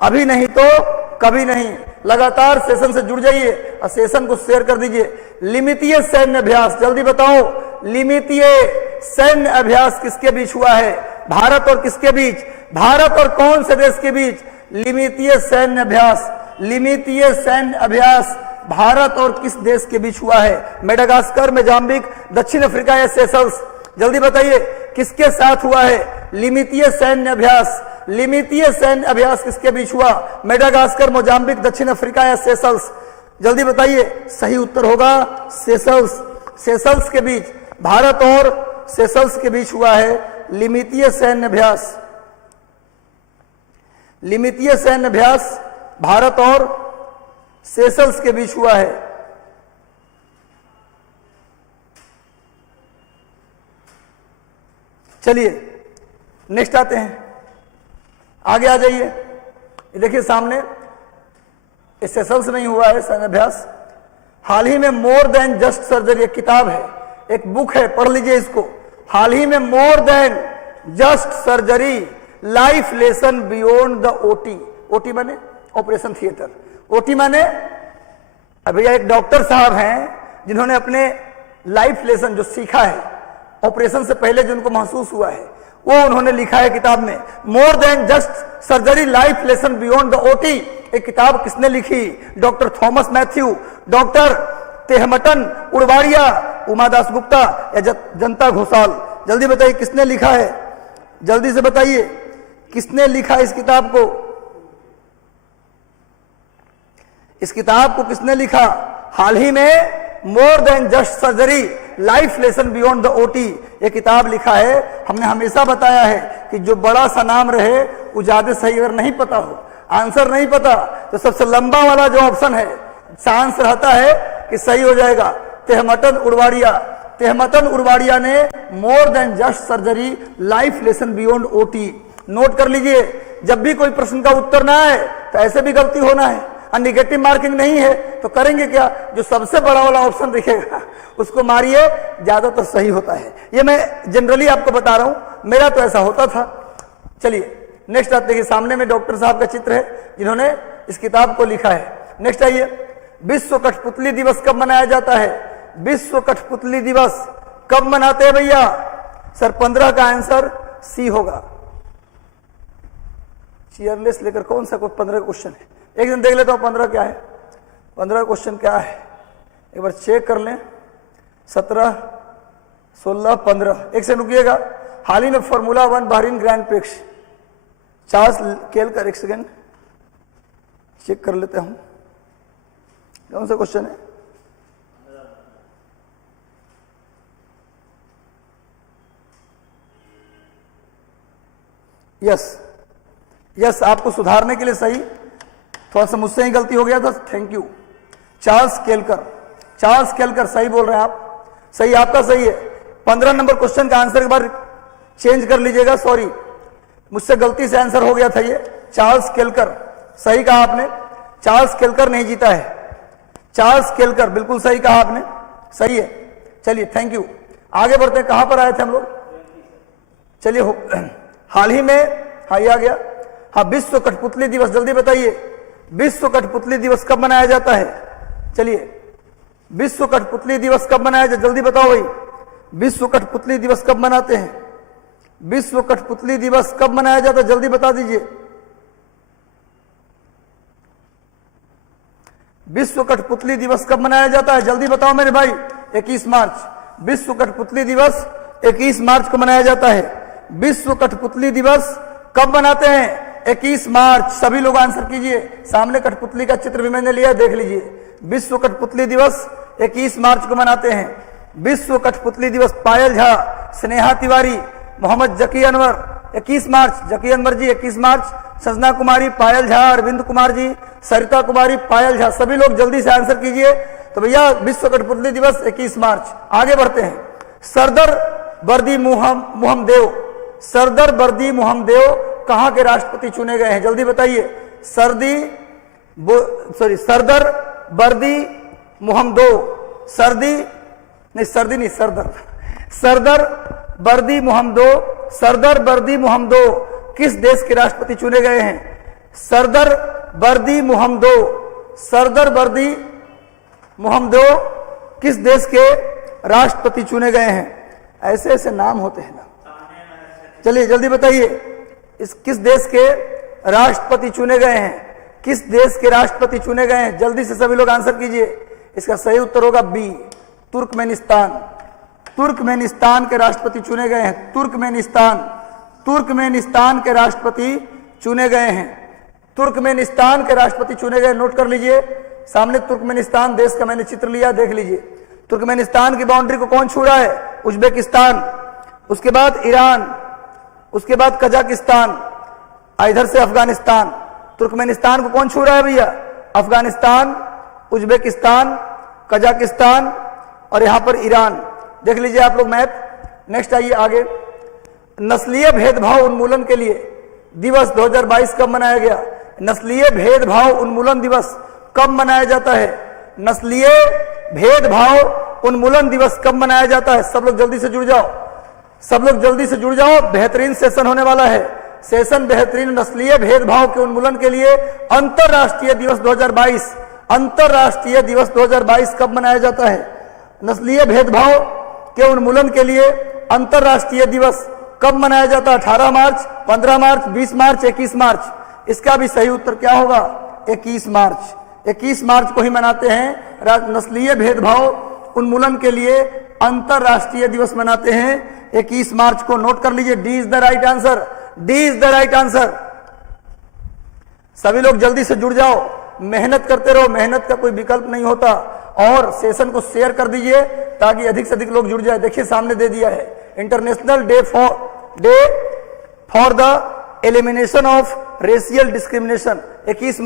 अभी नहीं तो कभी नहीं। लगातार सेशन से जुड़ जाइए और सेशन को शेयर कर दीजिए। लिमितीय सैन्य अभ्यास, जल्दी बताओ, लिमितीय सैन्य अभ्यास किसके बीच हुआ है? भारत और किसके बीच? भारत और कौन से देश के बीच लिमितीय सैन्य अभ्यास? लिमितीय सैन्य अभ्यास भारत और किस देश के बीच हुआ है? मेडागास्कर, मोजाम्बिक, दक्षिण अफ्रीका या सेशल्स? जल्दी बताइए, किसके साथ हुआ है लिमितीय सैन्य अभ्यास? लिमितीय सैन्य अभ्यास किसके बीच हुआ? मेडागास्कर, मोजाम्बिक, दक्षिण अफ्रीका या सेशल्स? जल्दी बताइए। सही उत्तर होगा सेशल्स। सेशल्स के बीच, भारत और सेशल्स के बीच हुआ है लिमितीय सैन्य अभ्यास। लिमितीय सैन्य अभ्यास भारत और सेशल्स के बीच हुआ है। चलिए नेक्स्ट आते हैं, आगे आ जाइए। ये देखिए सामने, सेशल्स में ही हुआ है सैन्य अभ्यास। हाल ही में मोर देन जस्ट सर्जरी, एक किताब है, एक बुक है, पढ़ लीजिए इसको। हाल ही में more than just surgery, life lesson beyond the OT. OT माने ऑपरेशन थिएटर। ओटी माने, भैया एक डॉक्टर साहब हैं जिन्होंने अपने लाइफ लेसन जो सीखा है ऑपरेशन से पहले, जो उनको महसूस हुआ है, वो उन्होंने लिखा है किताब में। More than just surgery, life lesson beyond the OT. एक किताब किसने लिखी? डॉक्टर थॉमस मैथ्यू, डॉक्टर तेहमटन उड़वाड़िया, उमा दास गुप्ता या जनता घोषाल? जल्दी बताइए किसने लिखा है, जल्दी से बताइए किसने लिखा इस किताब को? इस किताब को किसने लिखा? हाल ही में more than just surgery, life lesson beyond the OT, ये किताब लिखा है। हमने हमेशा बताया है कि जो बड़ा सा नाम रहे वो ज्यादा सही, अगर नहीं पता हो, आंसर नहीं पता, तो सबसे लंबा वाला जो ऑप्शन है चांस रहता है कि सही हो जाएगा। तेहमतन उड़वाड़िया, तेहमतन उड़वाड़िया ने मोर than just surgery, life lesson beyond OT. Note कर लीजिए, जब भी कोई प्रश्न का उत्तर ना आए तो ऐसे भी गलती होना है, और निगेटिव मार्किंग नहीं है तो करेंगे क्या, जो सबसे बड़ा वाला ऑप्शन दिखेगा उसको मारिए, ज्यादा तो सही होता है। ये मैं जनरली आपको बता रहा हूं, मेरा तो ऐसा होता था। चलिए नेक्स्ट आते हैं, सामने में डॉक्टर साहब का चित्र है जिन्होंने इस किताब को लिखा है। नेक्स्ट आइए, विश्व कठपुतली दिवस कब मनाया जाता है? विश्व कठपुतली दिवस कब मनाते हैं भैया? सर 15 का आंसर सी होगा। चीयरलेस लेकर कौन सा कोई 15 क्वेश्चन है, एक दिन देख लेता हूं 15 क्या है, 15 क्वेश्चन क्या है, एक बार चेक कर लें। 17, 16, 15, एक से रुकिएगा। हाल ही में formula 1 Bahrain grand prix, Charles Kelkar, एक सेकेंड चेक कर लेते हूं कौन सा क्वेश्चन है। यस यस, आपको सुधारने के लिए सही, थोड़ा सा मुझसे ही गलती हो गया था, thank you. Charles Kelkar, Charles Kelkar सही बोल रहे हैं आप, सही, आपका सही है। 15 नंबर क्वेश्चन का आंसर एक बार चेंज कर लीजिएगा, सॉरी मुझसे गलती से आंसर हो गया था ये। चार्ल्स केलकर सही कहा आपने, चार्ल्स केलकर नहीं जीता है, चार्ल्स केलकर बिल्कुल सही कहा आपने, सही है। चलिए थैंक यू, आगे बढ़ते हैं। कहां पर आए थे हम लोग? चलिए हाल ही में, हाँ ये आ गया, हाँ विश्व कठपुतली दिवस, जल्दी बताइए विश्व कठपुतली दिवस कब मनाया जाता है? चलिए विश्व कठपुतली दिवस कब मनाया जाता है, जल्दी बताओ भाई, विश्व कठपुतली दिवस कब मनाते हैं? विश्व कठपुतली दिवस कब मनाया जाता है, जल्दी बता दीजिए। विश्व कठपुतली दिवस कब मनाया जाता है, जल्दी बताओ मेरे भाई। 21 मार्च, विश्व कठपुतली दिवस 21 मार्च को मनाया जाता है। विश्व कठपुतली दिवस कब मनाते हैं? 21 मार्च। सभी लोग आंसर कीजिए, सामने कठपुतली का चित्र भी मैंने लिया, देख लीजिए। विश्व कठपुतली दिवस 21 मार्च को मनाते हैं। विश्व कठपुतली दिवस पायल झा, स्नेहा तिवारी, मोहम्मद जकी अनवर 21 मार्च, जकी अनवर जी 21 मार्च, सजना कुमारी, पायल झा, अरविंद कुमार जी, सरिता कुमारी, पायल झा, सभी लोग जल्दी से आंसर कीजिए। तो भैया विश्व कठपुतली दिवस 21 मार्च। आगे बढ़ते हैं। सरदार बर्दी मुहम्मदेव, सरदार बर्दी मुहम्मदेव कहां के राष्ट्रपति चुने गए हैं, जल्दी बताइए। सरदार बर्दी मुहम्मदो, सरदार बर्दी मुहम्मदो, सरदार बर्दी मुहम्मदो किस देश के राष्ट्रपति चुने गए हैं? सरदार बर्दी मुहम्मदो, सरदार बर्दी मुहम्मदो किस देश के राष्ट्रपति चुने गए हैं? ऐसे ऐसे नाम होते हैं ना, चलिए जल्दी बताइए, इस किस देश के राष्ट्रपति चुने गए हैं? किस देश के राष्ट्रपति चुने गए हैं? जल्दी से सभी लोग आंसर कीजिए। इसका सही उत्तर होगा बी, तुर्कमेनिस्तान। तुर्कमेनिस्तान के राष्ट्रपति चुने गए हैं, तुर्कमेनिस्तान, तुर्कमेनिस्तान के राष्ट्रपति चुने गए हैं, तुर्कमेनिस्तान के राष्ट्रपति चुने गए। नोट कर लीजिए, सामने तुर्कमेनिस्तान देश का मैंने चित्र लिया, देख लीजिए। तुर्कमेनिस्तान की बाउंड्री को कौन छू रहा है? उज्बेकिस्तान, उसके बाद ईरान, उसके बाद कजाकिस्तान, इधर से अफगानिस्तान। तुर्कमेनिस्तान को कौन छू रहा है भैया? अफगानिस्तान, उज्बेकिस्तान, कजाकिस्तान और यहां पर ईरान। देख लीजिए आप लोग मैप। नेक्स्ट आइए आगे। नस्लीय भेदभाव उन्मूलन के लिए दिवस 2022 कब मनाया गया? नस्लीय भेदभाव उन्मूलन दिवस कब मनाया जाता है? नस्लीय भेदभाव उन्मूलन दिवस कब मनाया जाता है? सब लोग जल्दी से जुड़ जाओ, सब लोग जल्दी से जुड़ जाओ, बेहतरीन सेशन होने वाला है, सेशन बेहतरीन। नस्लीय भेदभाव के उन्मूलन के लिए अंतरराष्ट्रीय दिवस 2022, अंतरराष्ट्रीय दिवस 2022 कब मनाया जाता है? नस्लीय भेदभाव के उन्मूलन के लिए अंतरराष्ट्रीय दिवस कब मनाया जाता है? 18 मार्च, 15 मार्च, 20 मार्च, 21 मार्च। इसका भी सही उत्तर क्या होगा? 21 मार्च। 21 मार्च को ही मनाते हैं। नस्लीय भेदभाव उन्मूलन के लिए अंतरराष्ट्रीय दिवस मनाते हैं 21 मार्च को। नोट कर लीजिए, D is the right answer, D is the right answer. सभी लोग जल्दी से जुड़ जाओ, मेहनत करते रहो, मेहनत का कोई विकल्प नहीं होता। और सेशन को शेयर कर दीजिए ताकि अधिक से अधिक लोग जुड़ जाए। देखिए सामने दे दिया है, international day for the elimination of racial discrimination 21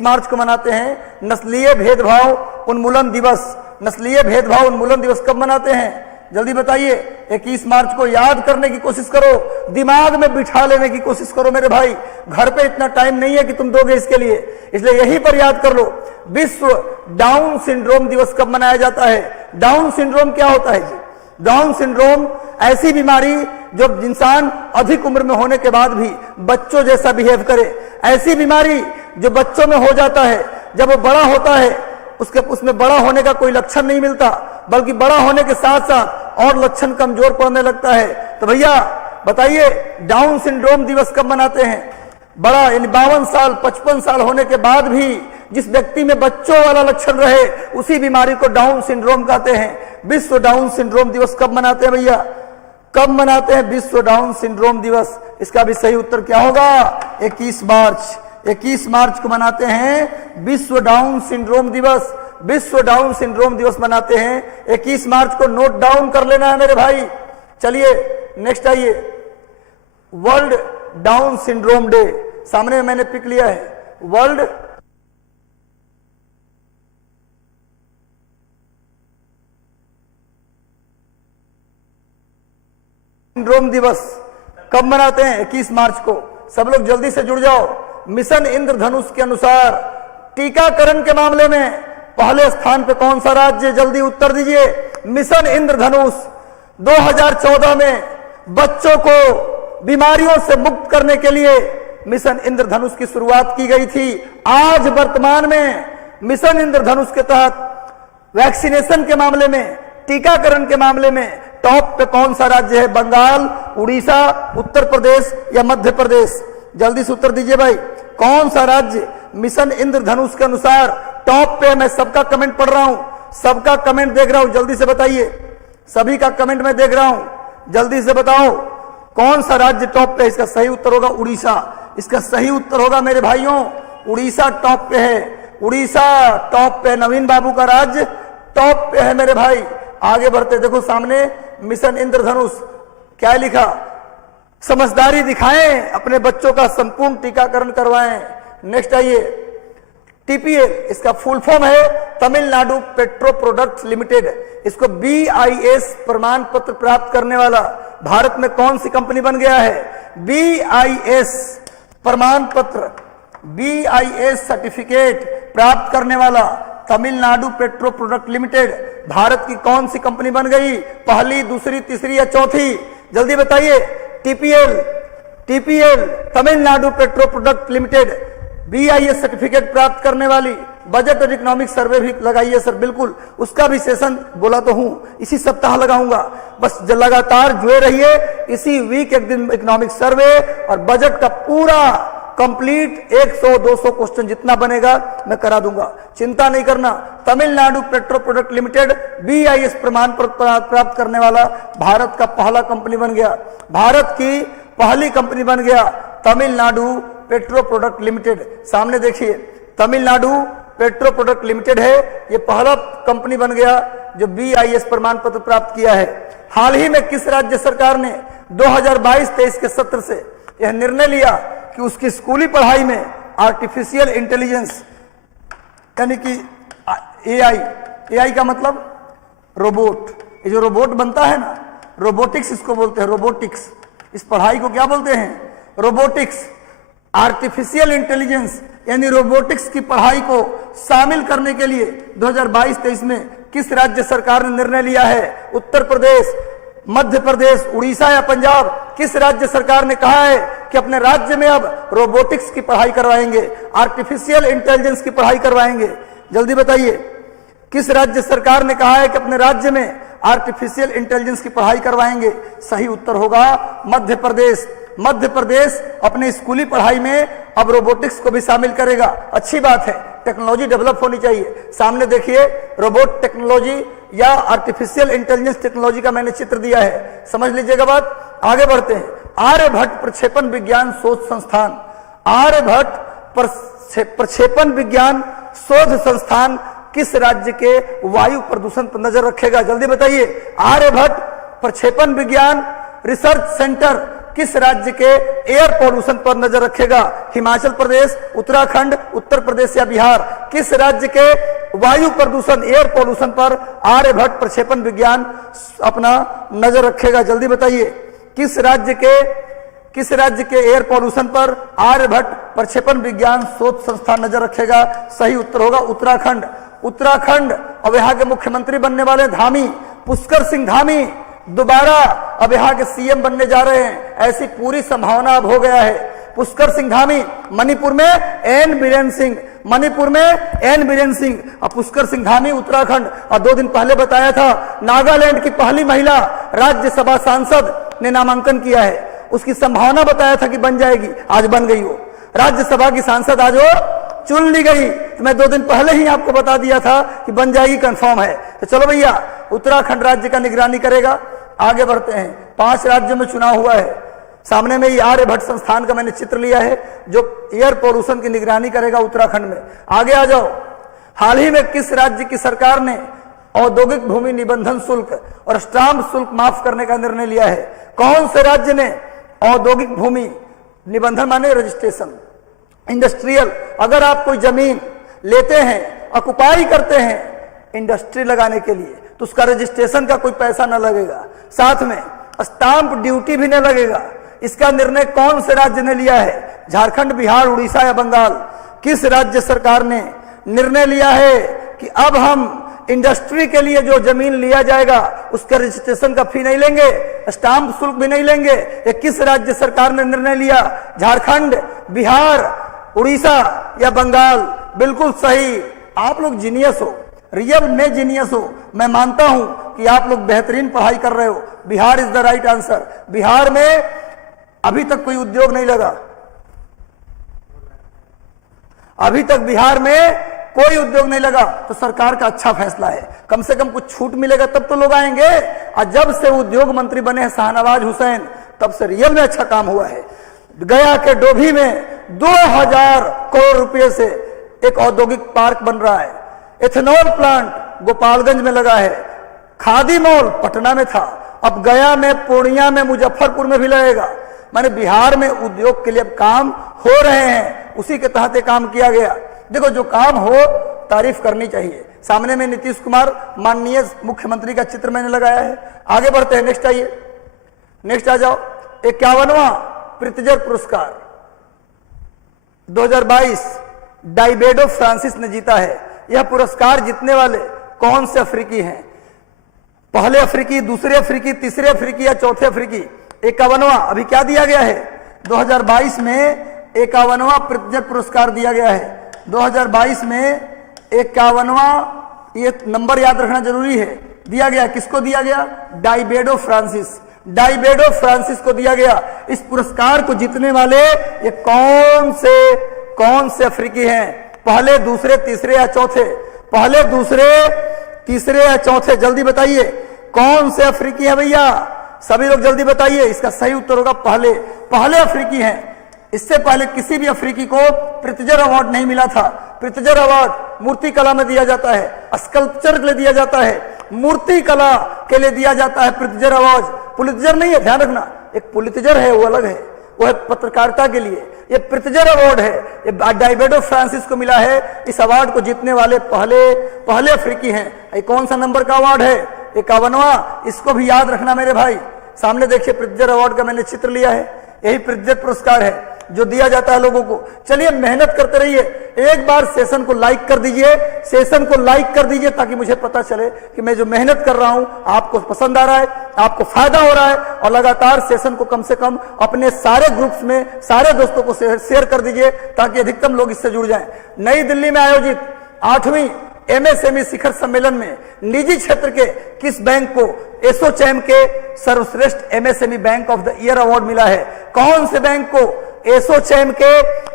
मार्च को मनाते हैं नस्लीय भेदभाव उन्मूलन दिवस। नस्लीय भेदभाव उन्मूलन दिवस कब मनाते हैं जल्दी बताइए? 21 मार्च को याद करने की कोशिश करो, दिमाग में बिठा लेने की कोशिश करो मेरे भाई। घर पे इतना टाइम नहीं है कि तुम दोगे इसके लिए, इसलिए यहीं पर याद कर लो। विश्व डाउन सिंड्रोम दिवस कब मनाया जाता है? डाउन सिंड्रोम क्या होता है जी? डाउन सिंड्रोम ऐसी बीमारी जो इंसान अधिक उम्र में होने के बाद भी बच्चों जैसा बिहेव करे, ऐसी बीमारी जो बच्चों में हो जाता है, जब वो बड़ा होता है उसमें बड़ा होने का कोई लक्षण नहीं मिलता, बल्कि बड़ा होने के साथ साथ और लक्षण कमजोर पड़ने लगता है। तो भैया बताइए डाउन सिंड्रोम दिवस कब मनाते हैं? बड़ा यानी 52 साल 55 साल होने के बाद भी जिस व्यक्ति में बच्चों वाला लक्षण रहे उसी बीमारी को डाउन सिंड्रोम कहते हैं। विश्व डाउन सिंड्रोम दिवस कब मनाते हैं भैया? कब मनाते हैं विश्व डाउन सिंड्रोम दिवस? इसका भी सही उत्तर क्या होगा? 21 मार्च। 21 मार्च को मनाते हैं विश्व डाउन सिंड्रोम दिवस। विश्व डाउन सिंड्रोम दिवस मनाते हैं 21 मार्च को, नोट डाउन कर लेना है मेरे भाई। चलिए नेक्स्ट आइए, वर्ल्ड डाउन सिंड्रोम डे। सामने में मैंने पिक लिया है वर्ल्ड सिंड्रोम दिवस कब मनाते हैं? 21 मार्च को। सब लोग जल्दी से जुड़ जाओ। मिशन इंद्रधनुष के अनुसार टीकाकरण के मामले में पहले स्थान पे कौन सा राज्य? जल्दी उत्तर दीजिए। मिशन इंद्रधनुष 2014 में बच्चों को बीमारियों से मुक्त करने के लिए मिशन इंद्रधनुष की शुरुआत की गई थी। आज वर्तमान में मिशन इंद्रधनुष के तहत वैक्सीनेशन के मामले में, टीकाकरण के मामले में टॉप पे कौन सा राज्य है? बंगाल, उड़ीसा, उत्तर प्रदेश या मध्य प्रदेश? जल्दी से उत्तर दीजिए भाई। कौन सा राज्य मिशन इंद्रधनुष के अनुसार टॉप पे? मैं सबका कमेंट पढ़ रहा हूं, सबका कमेंट देख रहा हूं, जल्दी से बताइए। सभी का कमेंट मैं देख रहा हूं, जल्दी से बताओ कौन सा राज्य टॉप पे? इसका सही उत्तर होगा उड़ीसा। इसका सही उत्तर होगा मेरे भाइयों उड़ीसा टॉप पे है। उड़ीसा टॉप पे, नवीन बाबू का राज्य टॉप पे है मेरे भाई। आगे बढ़ते देखो सामने मिशन इंद्रधनुष क्या लिखा? समझदारी दिखाएं, अपने बच्चों का संपूर्ण टीकाकरण करवाएं। नेक्स्ट आइए, टीपीएल इसका फुल फॉर्म है तमिलनाडु पेट्रो प्रोडक्ट्स लिमिटेड। इसको BIS प्रमाण पत्र प्राप्त करने वाला भारत में कौन सी कंपनी बन गया है? BIS प्रमाण पत्र, BIS सर्टिफिकेट प्राप्त करने वाला Tamil Nadu petro product limited Bharat की कौन सी कंपनी बन गई? पहली, दूसरी, तीसरी या चौथी? जल्दी बताइए। TPL Tamil Nadu petro product limited BIS certificate प्राप्त करने वाली। बजट और इकोनॉमिक सर्वे भी लगाइए सर, बिल्कुल उसका भी सेशन बोला तो हूं इसी सप्ताह लगाऊंगा। बस लगातार जुड़े रहिए। इसी वीक एक दिन इकोनॉमिक सर्वे और बजट का पूरा कंप्लीट 100-200 क्वेश्चन जितना बनेगा मैं करा दूंगा, चिंता नहीं करना। Tamil Nadu petro product limited BIS प्रमाण पत्र प्राप्त करने वाला भारत का पहला कंपनी बन गया। भारत की पहली कंपनी बन गया तमिलनाडु पेट्रो प्रोडक्ट लिमिटेड। सामने देखिए तमिलनाडु पेट्रो प्रोडक्ट लिमिटेड है, ये पहला कंपनी बन गया जो BIS प्रमाण पत्र प्राप्त किया है। हाल ही में किस राज्य सरकार ने 2022-23 के सत्र से यह निर्णय लिया कि उसकी स्कूली पढ़ाई में आर्टिफिशियल इंटेलिजेंस यानी कि AI का मतलब रोबोट, ये जो रोबोट बनता है ना, रोबोटिक्स इसको बोलते हैं, रोबोटिक्स। इस पढ़ाई को क्या बोलते हैं? रोबोटिक्स। आर्टिफिशियल इंटेलिजेंस यानी रोबोटिक्स की पढ़ाई को शामिल करने के लिए 2022-23 में किस राज्य सरकार ने निर्णय लिया है? उत्तर प्रदेश, मध्य प्रदेश, उड़ीसा या पंजाब? किस राज्य सरकार ने कहा है कि अपने राज्य में अब रोबोटिक्स की पढ़ाई करवाएंगे, आर्टिफिशियल इंटेलिजेंस की पढ़ाई करवाएंगे? जल्दी बताइए किस राज्य सरकार ने कहा है कि अपने राज्य में आर्टिफिशियल इंटेलिजेंस की पढ़ाई करवाएंगे? सही उत्तर होगा मध्य प्रदेश। मध्य प्रदेश अपने स्कूली पढ़ाई में अब रोबोटिक्स को भी शामिल करेगा। अच्छी बात है, टेक्नोलॉजी डेवलप होनी चाहिए। सामने देखिए रोबोट टेक्नोलॉजी या आर्टिफिशियल इंटेलिजेंस टेक्नोलॉजी का मैंने चित्र दिया है, समझ लीजिएगा बात। आगे बढ़ते हैं। आर्यभट्ट प्रक्षेपण विज्ञान शोध संस्थान, आर्यभट्ट प्रक्षेपण विज्ञान शोध संस्थान किस राज्य के वायु प्रदूषण पर नजर रखेगा? जल्दी बताइए। आर्यभट्ट प्रक्षेपण विज्ञान रिसर्च सेंटर किस राज्य के एयर पॉल्यूशन पर नजर रखेगा? हिमाचल प्रदेश, उत्तराखंड, उत्तर प्रदेश या बिहार? किस राज्य के वायु प्रदूषण एयर पॉल्यूशन पर आर्यभट्ट प्रक्षेपण विज्ञान अपना नजर रखेगा? जल्दी बताइए। किस राज्य के एयर पॉल्यूशन पर आर्यभट्ट प्रक्षेपण विज्ञान शोध संस्थान नजर रखेगा? सही उत्तर होगा उत्तराखंड। उत्तराखंड अब यहाँ के मुख्यमंत्री बनने वाले धामी पुष्कर सिंह धामी दोबारा अब यहाँ के सीएम बनने जा रहे हैं, ऐसी पूरी संभावना अब हो गया है। पुष्कर सिंह धामी, मणिपुर में एन बीरेन सिंह, अब पुष्कर सिंह धामी उत्तराखंड। और 2 दिन पहले बताया था नागालैंड की पहली महिला राज्यसभा सांसद ने नामांकन किया है, उसकी संभावना बताया था कि बन जाएगी, आज बन गई वो राज्यसभा की सांसद, आज वो चुन ली गई। तो मैं 2 दिन पहले ही आपको बता दिया था कि बन जाएगी, कंफर्म है। तो चलो भैया, उत्तराखंड राज्य का निगरानी करेगा। आगे बढ़ते हैं। 5 राज्यों में चुनाव हुआ है। सामने में ये आर्यभट्ट संस्थान का मैंने चित्र लिया है जो एयर पॉल्यूशन की निगरानी करेगा उत्तराखंड में। आगे आ जाओ। हाल ही में किस राज्य की सरकार ने औद्योगिक भूमि निबंधन शुल्क और स्टाम्प शुल्क माफ करने का निर्णय लिया है? कौन से राज्य ने औद्योगिक भूमि निबंधन माने रजिस्ट्रेशन, इंडस्ट्रियल, अगर आप कोई जमीन लेते हैं, ऑक्युपाई करते हैं इंडस्ट्री लगाने के लिए, तो उसका रजिस्ट्रेशन का कोई पैसा न लगेगा, साथ में स्टाम्प ड्यूटी भी न लगेगा। इसका निर्णय कौन से राज्य ने लिया है? झारखंड, बिहार, उड़ीसा या बंगाल? किस राज्य सरकार ने निर्णय लिया है कि अब हम इंडस्ट्री के लिए जो जमीन लिया जाएगा उसका रजिस्ट्रेशन का फी नहीं लेंगे, स्टाम्प शुल्क भी नहीं लेंगे? ये किस राज्य सरकार ने निर्णय लिया? झारखंड, बिहार, उड़ीसा या बंगाल? बिल्कुल सही। आप लोग जीनियस हो, रियल में जीनियस हो। मैं मानता हूं कि आप लोग बेहतरीन पढ़ाई कर रहे हो। Bihar is the right answer. Bihar में अभी तक कोई उद्योग नहीं लगा, अभी तक बिहार में कोई उद्योग नहीं लगा, तो सरकार का अच्छा फैसला है। कम से कम कुछ छूट मिलेगा तब तो लोग आएंगे। और जब से उद्योग मंत्री बने हैं शाहनवाज हुसैन, तब से रियल में अच्छा काम हुआ है। गया के डोभी में 2000 करोड़ रुपए से एक औद्योगिक पार्क बन रहा है। एथेनॉल प्लांट गोपालगंज में लगा है। खादी मॉल पटना में था, अब गया में, पूर्णिया में, मुजफ्फरपुर में भी लगेगा। माने बिहार में उद्योग के लिए अब काम हो रहे हैं, उसी के तहत काम किया गया। देखो, जो काम हो तारीफ करनी चाहिए। सामने में नीतीश कुमार माननीय मुख्यमंत्री का चित्र मैंने लगाया है। आगे बढ़ते हैं, नेक्स्ट आइए, नेक्स्ट आ जाओ। 51वां प्रित्जर पुरस्कार 2022 डाइबेडो फ्रांसिस ने जीता है। यह पुरस्कार जीतने वाले कौन से अफ्रीकी हैं? पहले अफ्रीकी, दूसरे अफ्रीकी, तीसरे अफ्रीकी या चौथे अफ्रीकी? 51वां अभी क्या दिया गया है? 2022 में 51वां प्रित्जर पुरस्कार दिया गया है। 2022 में 51वां, ये नंबर याद रखना जरूरी है, दिया गया। किसको दिया गया? डाइबेडो फ्रांसिस, डाइबेडो फ्रांसिस को दिया गया। इस पुरस्कार को जीतने वाले ये कौन से अफ्रीकी हैं? पहले, दूसरे, तीसरे या चौथे? पहले, दूसरे, तीसरे या चौथे? जल्दी बताइए, कौन से अफ्रीकी हैं भैया? सभी लोग जल्दी बताइए। इसका सही उत्तर होगा पहले अफ्रीकी हैं। इससे पहले किसी भी अफ्रीकी को प्रित्जर अवार्ड नहीं मिला था। प्रित्जर अवार्ड मूर्ति कला में दिया जाता है, स्कल्पचर के लिए दिया जाता है, मूर्ति कला के लिए दिया जाता है प्रित्जर अवार्ड। पुलित्जर नहीं है, ध्यान रखना, एक पुलित्जर है, वो अलग है, वो है पत्रकारिता के लिए। ये प्रित्जर अवार्ड है, ये डाइबेडो फ्रांसिस को मिला है। इस अवार्ड को जीतने वाले पहले अफ्रीकी हैं। ये कौन सा नंबर का अवार्ड है? 51वां। इसको भी याद रखना मेरे भाई। सामने देखिए, प्रित्जर अवार्ड का मैंने चित्र लिया है। यही प्रित्जर पुरस्कार है जो दिया जाता है लोगों को। चलिए, मेहनत करते रहिए। एक बार सेशन को लाइक कर दीजिए, सेशन को लाइक कर दीजिए, ताकि मुझे पता चले कि मैं जो मेहनत कर रहा हूं आपको पसंद आ रहा है, आपको फायदा हो रहा है। और लगातार सेशन को कम से कम अपने सारे ग्रुप्स में, सारे दोस्तों को शेयर कर दीजिए, ताकि अधिकतम लोग इससे जुड़ जाएं। नई दिल्ली में आयोजित 8वीं एमएसएमई शिखर सम्मेलन में निजी क्षेत्र के किस बैंक को एसोचैम के सर्वश्रेष्ठ MSME bank of the year award मिला है? कौन से बैंक को एसोचैम के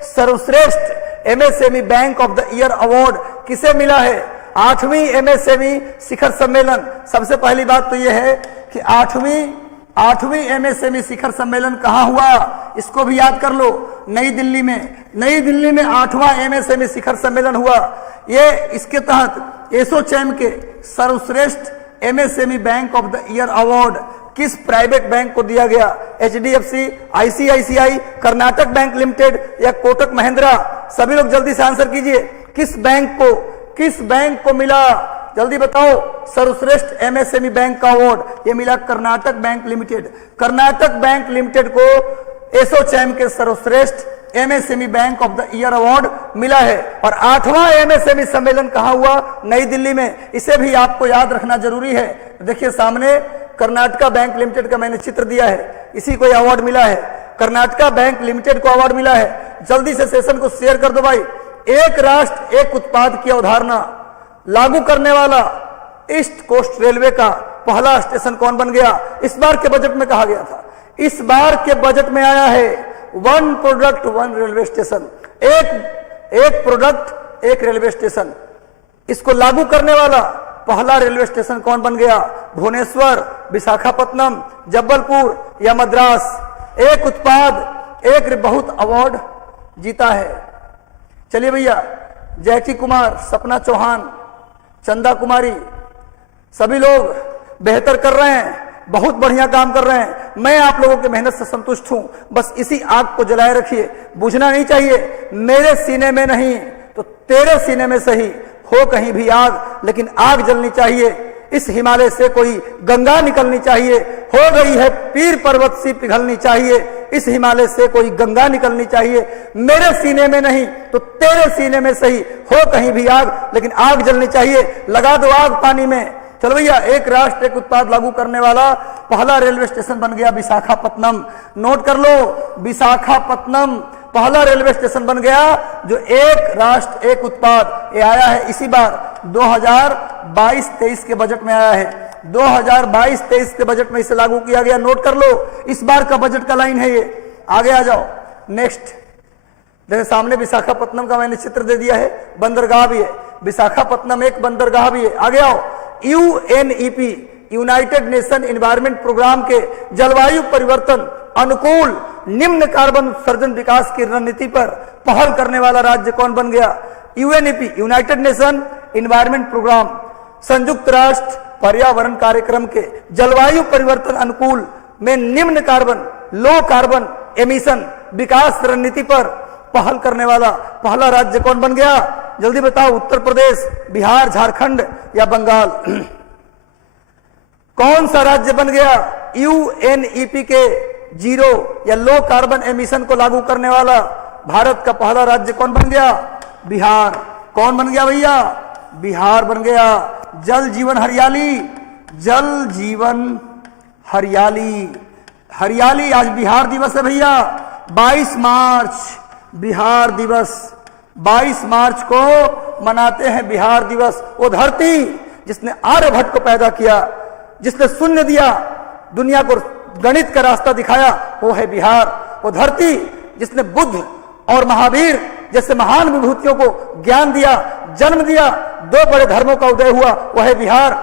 सर्वश्रेष्ठ MSME bank of the year award किसे मिला है? 8वीं एमएसएमई शिखर सम्मेलन। सबसे पहली बात तो यह है कि 8वीं 8वीं एमएसएमई शिखर सम्मेलन कहां हुआ, इसको भी याद कर लो, नई दिल्ली में। नई दिल्ली में 8वां एमएसएमई शिखर सम्मेलन हुआ। ये इसके तहत एसोचैम के सर्वश्रेष्ठ MSME bank of the year award किस प्राइवेट बैंक को दिया गया? HDFC, ICICI, Karnataka bank limited या कोटक महिंद्रा? सभी लोग जल्दी से आंसर कीजिए। किस बैंक को मिला? जल्दी बताओ। सर्वश्रेष्ठ एमएसएमई बैंक का अवार्ड ये मिला Karnataka bank limited. Karnataka bank limited को एसोचैम के सर्वश्रेष्ठ MSME bank of the year award मिला है। और 8वां एमएसएमई सम्मेलन कहां हुआ? नई दिल्ली में। इसे भी आपको याद रखना जरूरी है। देखिए सामने कर्नाटका बैंक लिमिटेड का मैंने चित्र दिया है, इसी को अवार्ड मिला है। कर्नाटका बैंक लिमिटेड को अवार्ड मिला है। जल्दी से सेशन को शेयर कर दो भाई। एक राष्ट्र एक उत्पाद की अवधारणा लागू करने वाला ईस्ट कोस्ट रेलवे का पहला स्टेशन कौन बन गया? इस बार के बजट में कहा गया था, इस बार के बजट में आया है 1 प्रोडक्ट 1 रेलवे स्टेशन। एक प्रोडक्ट एक रेलवे स्टेशन, इसको लागू करने वाला पहला रेलवे स्टेशन कौन बन गया? भुवनेश्वर, विशाखापत्तनम, जबलपुर या मद्रास? एक उत्पाद एक बहुत अवार्ड जीता है। चलिए भैया, जैकी कुमार, सपना चौहान, चंदा कुमारी, सभी लोग बेहतर कर रहे हैं, बहुत बढ़िया काम कर रहे हैं। मैं आप लोगों की मेहनत से संतुष्ट हूं। बस इसी आग को जलाए रखिए, बुझना नहीं चाहिए। मेरे सीने में नहीं तो तेरे सीने में सही हो कहीं भी आग, लेकिन आग जलनी चाहिए। इस हिमालय से कोई गंगा निकलनी चाहिए। हो गई है पीर पर्वत सी पिघलनी चाहिए। इस हिमालय से कोई गंगा निकलनी चाहिए। मेरे सीने में नहीं तो तेरे सीने में सही हो कहीं भी आग, लेकिन आग जलनी चाहिए। लगा दो आग पानी में। चलो भैया, एक राष्ट्र एक उत्पाद लागू करने वाला पहला रेलवे स्टेशन बन गया विशाखापत्तनम। नोट कर लो, विशाखापत्तनम पहला रेलवे स्टेशन बन गया जो एक राष्ट्र एक उत्पाद। ये आया है इसी बार 2022-23 के बजट में आया है। 2022-23 के बजट में इसे लागू किया गया। नोट कर लो, इस बार का बजट का लाइन है ये। आगे आ जाओ, नेक्स्ट। देखिए सामने विशाखापत्तनम का मैंने चित्र दे दिया है, बंदरगाह भी है। विशाखापत्तनम एक बंदरगाह भी है। आगे आओ, UNEP, united nation environment programme के जलवायु परिवर्तन अनुकूल निम्न कार्बन उत्सर्जन विकास की रणनीति पर पहल करने वाला राज्य कौन बन गया? UNEP, united nation environment programme, संयुक्त राष्ट्र पर्यावरण कार्यक्रम के जलवायु परिवर्तन अनुकूल में निम्न कार्बन, लो कार्बन एमिशन विकास रणनीति पर पहल करने वाला पहला राज्य कौन बन गया? जल्दी बताओ। उत्तर प्रदेश, बिहार, झारखंड या बंगाल? कौन सा राज्य बन गया यूएनईपी के जीरो या लो कार्बन एमिशन को लागू करने वाला? भारत का पहला राज्य कौन बन गया? बिहार। कौन बन गया भैया? बिहार बन गया। जल जीवन हरियाली, जल जीवन हरियाली, हरियाली। आज बिहार दिवस है भैया, 22 मार्च बिहार दिवस। 22 मार्च को मनाते हैं बिहार दिवस। वो धरती जिसने आर्यभट्ट को पैदा किया, जिसने शून्य दिया, दुनिया को गणित का रास्ता दिखाया, वो है बिहार। वो धरती जिसने बुद्ध और महावीर जैसे महान विभूतियों को ज्ञान दिया, जन्म दिया, 2 बड़े धर्मों का उदय हुआ, वो है बिहार।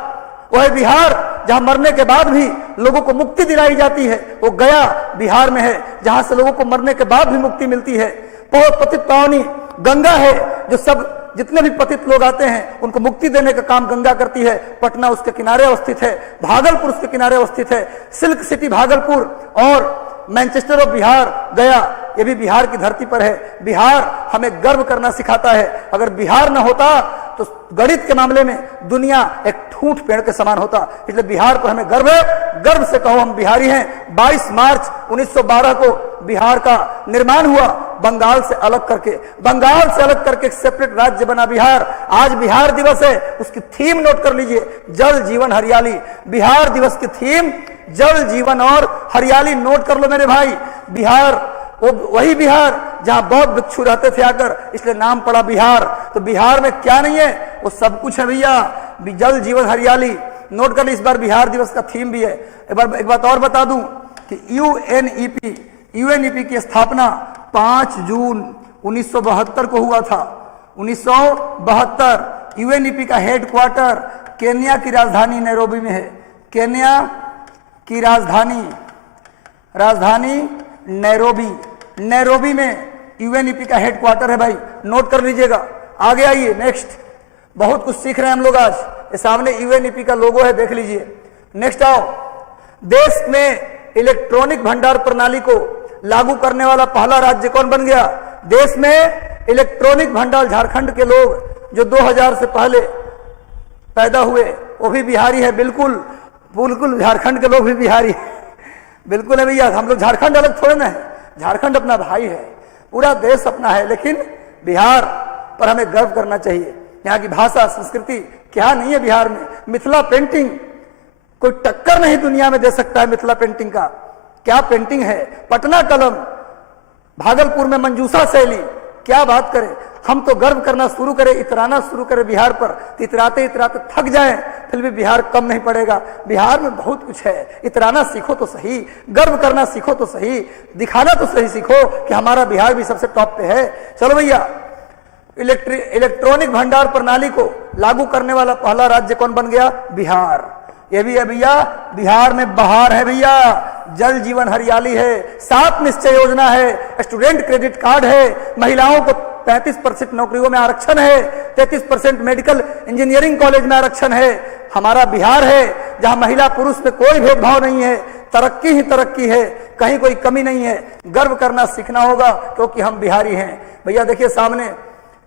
वो है बिहार जहां मरने के बाद भी लोगों को मुक्ति दिलाई जाती है। वो गया बिहार में है जहां से लोगों को मरने के बाद भी मुक्ति मिलती है। बहुत पतित पावनी गंगा है जो सब जितने भी पतित लोग आते हैं उनको मुक्ति देने का काम गंगा करती है। पटना उसके किनारे अवस्थित है, भागलपुर उसके किनारे अवस्थित है। सिल्क सिटी भागलपुर और मैनचेस्टर ऑफ बिहार गया, ये भी बिहार की धरती पर है। बिहार हमें गर्व करना सिखाता है। अगर बिहार न होता तो गणित के मामले में दुनिया एक ठूंठ पेड़ के समान होता। इसलिए बिहार पर हमें गर्व है, गर्व से कहो हम बिहारी हैं। 22 मार्च 1912 को बिहार का निर्माण हुआ, बंगाल से अलग करके। बंगाल से अलग करके एक सेपरेट राज्य बना बिहार। आज बिहार दिवस है, उसकी थीम नोट कर लीजिए, जल जीवन हरियाली। बिहार दिवस की थीम जल जीवन और हरियाली। नोट कर लो मेरे भाई। बिहार वही बिहार जहां बौद्ध भिक्षु रहते थे आकर, इसलिए नाम पड़ा बिहार। तो बिहार में क्या नहीं है? वो सब कुछ है भैया। जल जीवन हरियाली नोट कर ली। इस बार बिहार दिवस का थीम भी है। एक बात और बता दूं कि यूएनईपी की स्थापना 5 जून 1972 को हुआ था। 1972। यूएनईपी का हेडक्वार्टर केन्या की राजधानी नैरोबी में है। केन्या की राजधानी राजधानी नैरोबी। नैरोबी में यूएनईपी का हेडक्वार्टर है भाई, नोट कर लीजिएगा। आगे आइए नेक्स्ट, बहुत कुछ सीख रहे हैं हम लोग आज। ये सामने यूएनईपी का लोगो है, देख लीजिए। नेक्स्ट आओ, देश में इलेक्ट्रॉनिक भंडार प्रणाली को लागू करने वाला पहला राज्य कौन बन गया? देश में इलेक्ट्रॉनिक भंडार, झारखंड के लोग जो 2000 से पहले पैदा हुए वो भी बिहारी है। बिल्कुल बिल्कुल, झारखंड के लोग भी बिहारी है, बिल्कुल है भैया। हम लोग झारखंड अलग थोड़े ना है, झारखंड अपना भाई है, पूरा देश अपना है। लेकिन बिहार पर हमें गर्व करना चाहिए। यहाँ की भाषा, संस्कृति क्या नहीं है बिहार में। मिथिला पेंटिंग कोई टक्कर नहीं दुनिया में दे सकता है मिथिला पेंटिंग का। क्या पेंटिंग है। पटना कलम, भागलपुर में मंजूषा शैली, क्या बात करें। हम तो गर्व करना शुरू करें, इतराना शुरू करें बिहार पर, इतराते इतराते थक जाएं, फिर भी बिहार कम नहीं पड़ेगा। बिहार में बहुत कुछ है, इतराना सीखो तो सही, गर्व करना सीखो तो सही, दिखाना तो सही सीखो कि हमारा बिहार भी सबसे टॉप पे है। चलो भैया, इलेक्ट्रॉनिक भंडार प्रणाली को लागू करने वाला पहला राज्य कौन बन गया? बिहार। ये भी है भैया, बिहार में बहार है भैया, जल जीवन हरियाली है, 7 निश्चय योजना है, स्टूडेंट क्रेडिट कार्ड है, महिलाओं को 35% नौकरियों में आरक्षण है, 33% मेडिकल इंजीनियरिंग कॉलेज में आरक्षण है। हमारा बिहार है जहां महिला पुरुष में कोई भेदभाव नहीं है, तरक्की ही तरक्की है, कहीं कोई कमी नहीं है। गर्व करना सीखना होगा क्योंकि हम बिहारी हैं। भैया देखिए सामने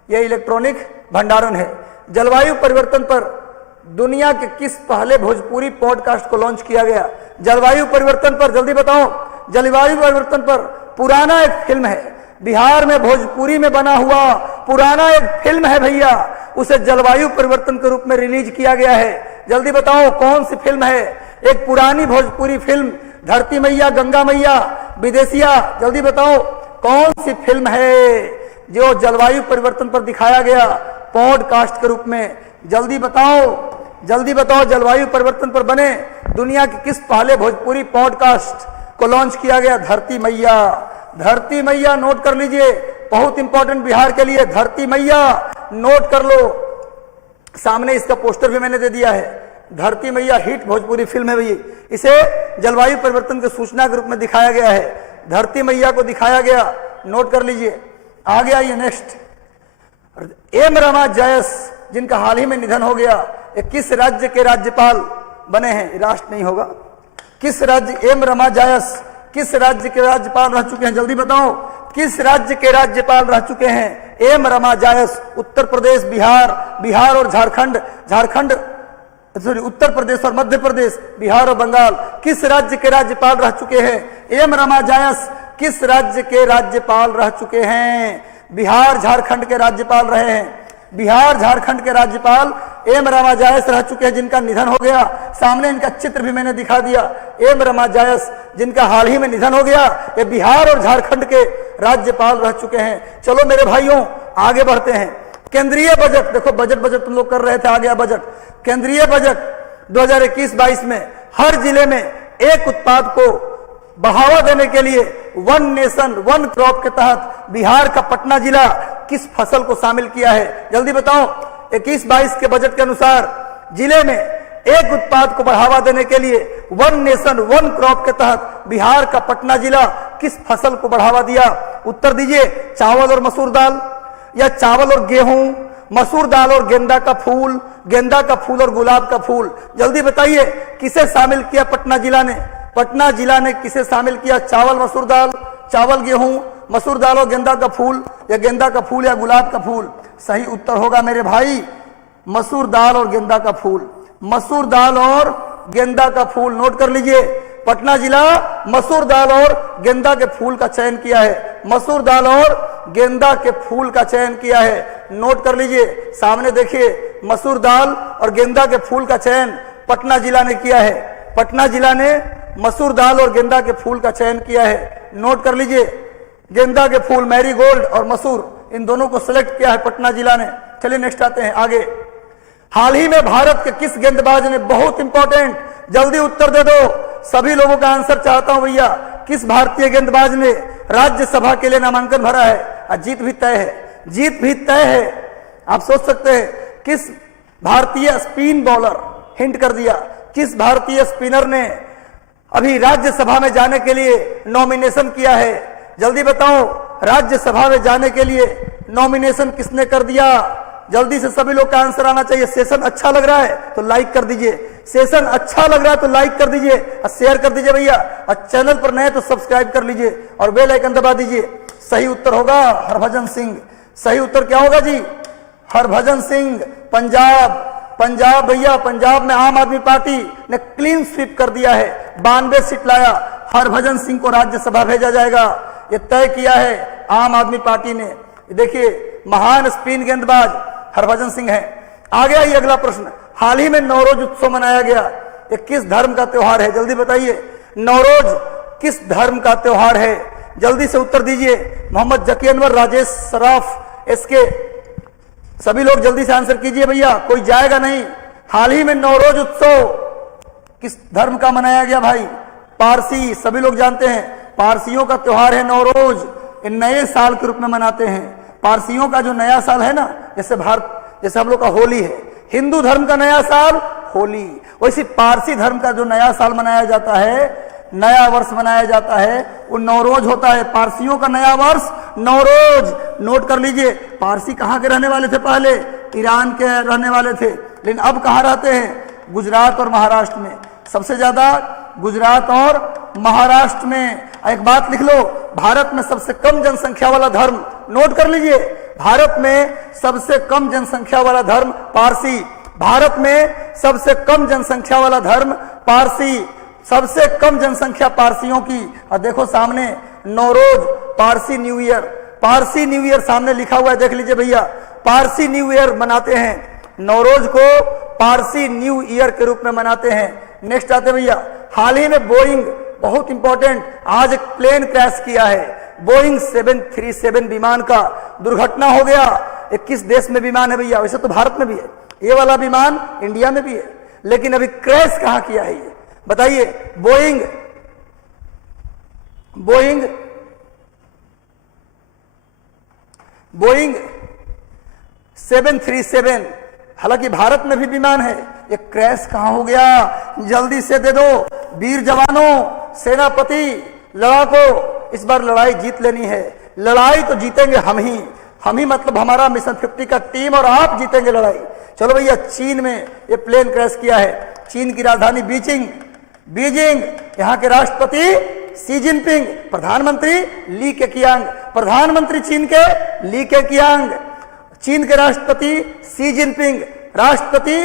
ये इलेक्ट्रॉनिक भंडारण है। जलवायु परिवर्तन पर दुनिया के किस पहले भोजपुरी पॉडकास्ट को लॉन्च किया गया? जलवायु परिवर्तन पर जल्दी बताओ। जलवायु परिवर्तन पर पुराना एक फिल्म है, बिहार में भोजपुरी में बना हुआ पुराना एक फिल्म है भैया, उसे जलवायु परिवर्तन के रूप में रिलीज किया गया है। जल्दी बताओ कौन सी फिल्म है? एक पुरानी भोजपुरी फिल्म, धरती मैया, गंगा मैया, विदेशिया। जल्दी बताओ कौन सी फिल्म है जो जलवायु परिवर्तन पर दिखाया गया पॉडकास्ट के रूप में? जल्दी बताओ, जल्दी बताओ। जलवायु परिवर्तन पर बने दुनिया के किस पहले भोजपुरी पॉडकास्ट को लॉन्च किया गया? धरती मैया। धरती मैया नोट कर लीजिए, बहुत इंपॉर्टेंट बिहार के लिए। धरती मैया नोट कर लो, सामने इसका पोस्टर भी मैंने दे दिया है। धरती मैया हिट भोजपुरी फिल्म है भैया, इसे जलवायु परिवर्तन की सूचना के रूप में दिखाया गया है। धरती मैया को दिखाया गया, नोट कर लीजिए। आगे आइए नेक्स्ट, एम रमा जयस जिनका हाल ही में निधन हो गया, ये किस राज्य के राज्यपाल बने हैं? राष्ट्र नहीं होगा। किस राज्य? एम रमा जयस किस राज्य के राज्यपाल रह चुके हैं? जल्दी बताओ किस राज्य के राज्यपाल रह चुके हैं? एम रमा जयस। उत्तर प्रदेश, बिहार और झारखंड, सॉरी उत्तर प्रदेश और मध्य प्रदेश, बिहार और बंगाल। किस राज्य के राज्यपाल रह चुके हैं? एम रमा जयस किस राज्य के राज्यपाल रह चुके हैं? बिहार झारखंड के राज्यपाल रहे हैं। बिहार झारखंड के राज्यपाल एम रमा जयस रह चुके हैं, जिनका निधन हो गया। सामने इनका चित्र भी मैंने दिखा दिया। एम रमा जयस जिनका हाल ही में निधन हो गया, ये बिहार और झारखंड के राज्यपाल रह चुके हैं। चलो मेरे भाइयों आगे बढ़ते हैं। केंद्रीय बजट देखो, बजट तुम लोग कर रहे थे, आ गया बजट। केंद्रीय बजट 2021-22 में हर जिले में एक उत्पाद को बढ़ावा देने के लिए वन नेशन वन क्रॉप के तहत बिहार का पटना जिला किस फसल को शामिल किया है? जल्दी बताओ। 21-22 के बजट के अनुसार जिले में एक उत्पाद को बढ़ावा देने के लिए वन नेशन वन क्रॉप के तहत बिहार का पटना जिला किस फसल को बढ़ावा दिया? उत्तर दीजिए। चावल और मसूर दाल, या चावल और गेहूं, मसूर दाल और गेंदा का फूल और गुलाब का फूल। जल्दी बताइए किसे शामिल किया पटना जिला ने? पटना जिला ने किसे शामिल किया? चावल मसूर दाल, चावल गेहूं, मसूर दाल और गेंदा का फूल, या गेंदा का फूल या गुलाब का फूल? सही उत्तर होगा मेरे भाई मसूर दाल और गेंदा का फूल। मसूर दाल और गेंदा का फूल नोट कर लीजिए। पटना जिला मसूर दाल और गेंदा के फूल का चयन किया है। मसूर दाल और गेंदा के फूल का चयन किया है, नोट कर लीजिए। सामने देखिए, मसूर दाल और गेंदा के फूल का चयन पटना जिला ने किया है। पटना जिला ने मसूर दाल और गेंदा के फूल का चयन किया है, नोट कर लीजिए। गेंदा के फूल, मैरीगोल्ड और मसूर, इन दोनों को सिलेक्ट किया है पटना जिला ने। चलिए नेक्स्ट आते हैं आगे। हाल ही में भारत के किस गेंदबाज ने, बहुत इंपॉर्टेंट, जल्दी उत्तर दे दो, सभी लोगों का आंसर चाहता हूं भैया, किस भारतीय गेंदबाज ने राज्यसभा के लिए नामांकन भरा है? जीत भी तय है, जीत भी तय है। आप सोच सकते हैं किस भारतीय स्पिन बॉलर, हिंट कर दिया, किस भारतीय स्पिनर ने अभी राज्यसभा में जाने के लिए नॉमिनेशन किया है, जल्दी बताओ राज्यसभा में जाने के लिए नॉमिनेशन किसने कर दिया? जल्दी से सभी लोग का आंसर आना चाहिए। सेशन अच्छा लग रहा है तो लाइक कर दीजिए, सेशन अच्छा लग रहा है तो लाइक कर दीजिए और शेयर कर दीजिए भैया, और चैनल पर नए तो सब्सक्राइब कर लीजिए और बेल आइकन दबा दीजिए। सही उत्तर होगा हरभजन सिंह। सही उत्तर क्या होगा जी? हरभजन सिंह। पंजाब भैया, पंजाब में आम आदमी पार्टी ने क्लीन स्वीप कर दिया है, 92 सीट लाया। हरभजन सिंह को राज्यसभा भेजा जाएगा, ये तय किया है आम आदमी पार्टी ने। देखिए महान स्पिन गेंदबाज हरभजन सिंह है। आगे आइए अगला प्रश्न। हाल ही में नवरोज उत्सव मनाया गया, ये किस धर्म का त्योहार है? जल्दी बताइए, नवरोज किस धर्म का त्योहार है? जल्दी से उत्तर दीजिए। मोहम्मद जकी अनवर, राजेश सराफ, एसके, सभी लोग जल्दी से आंसर कीजिए भैया, कोई जाएगा नहीं। हाल ही में नवरोज उत्सव किस धर्म का मनाया गया भाई? पारसी, सभी लोग जानते हैं पारसियों का त्योहार है नवरोज, ये नए साल के रूप में मनाते हैं। पारसियों का जो नया साल है ना, जैसे हम लोग का होली है, हिंदू धर्म का नया साल होली, वैसे पारसी धर्म का जो नया साल मनाया जाता है, नया वर्ष मनाया जाता है, वो नवरोज होता है। पारसियों का नया वर्ष नवरोज। नोट कर लीजिए, पारसी कहाँ के रहने वाले थे? पहले ईरान के रहने वाले थे, लेकिन अब कहाँ रहते हैं? गुजरात और महाराष्ट्र में, सबसे ज्यादा गुजरात और महाराष्ट्र में। एक बात लिख लो, भारत में सबसे कम जनसंख्या वाला धर्म, नोट कर लीजिए, भारत में सबसे कम जनसंख्या वाला धर्म पारसी। भारत में सबसे कम जनसंख्या वाला धर्म पारसी, सबसे कम जनसंख्या पारसियों की। और देखो सामने Navroz, Parsi new year, Parsi new year सामने लिखा हुआ है, देख लीजिए भैया, पारसी न्यू ईयर मनाते हैं। नवरोज को पारसी न्यू ईयर के रूप में मनाते हैं। नेक्स्ट आते भैया, हाल ही में बोइंग, बहुत इंपॉर्टेंट, आज एक प्लेन क्रैश किया है। बोइंग 737 विमान का दुर्घटना हो गया। ये किस देश में विमान है भैया? वैसे तो भारत में भी है, ये वाला विमान इंडिया में भी है, लेकिन अभी क्रैश कहां किया है ये बताइए? बोइंग 737, हालांकि भारत में भी विमान है, ये क्रैश कहां हो गया? जल्दी से दे दो वीर जवानों, सेनापति, लड़ाको, इस बार लड़ाई जीत लेनी है। लड़ाई तो जीतेंगे हम ही मतलब हमारा मिशन 50 का टीम, और आप जीतेंगे लड़ाई। चलो भैया, चीन में ये प्लेन क्रैश किया है। चीन की राजधानी बीजिंग, यहाँ के राष्ट्रपति शी जिनपिंग, प्रधानमंत्री ली केकियांग, प्रधानमंत्री चीन के ली केकियांग, चीन के राष्ट्रपति शी जिनपिंग, राष्ट्रपति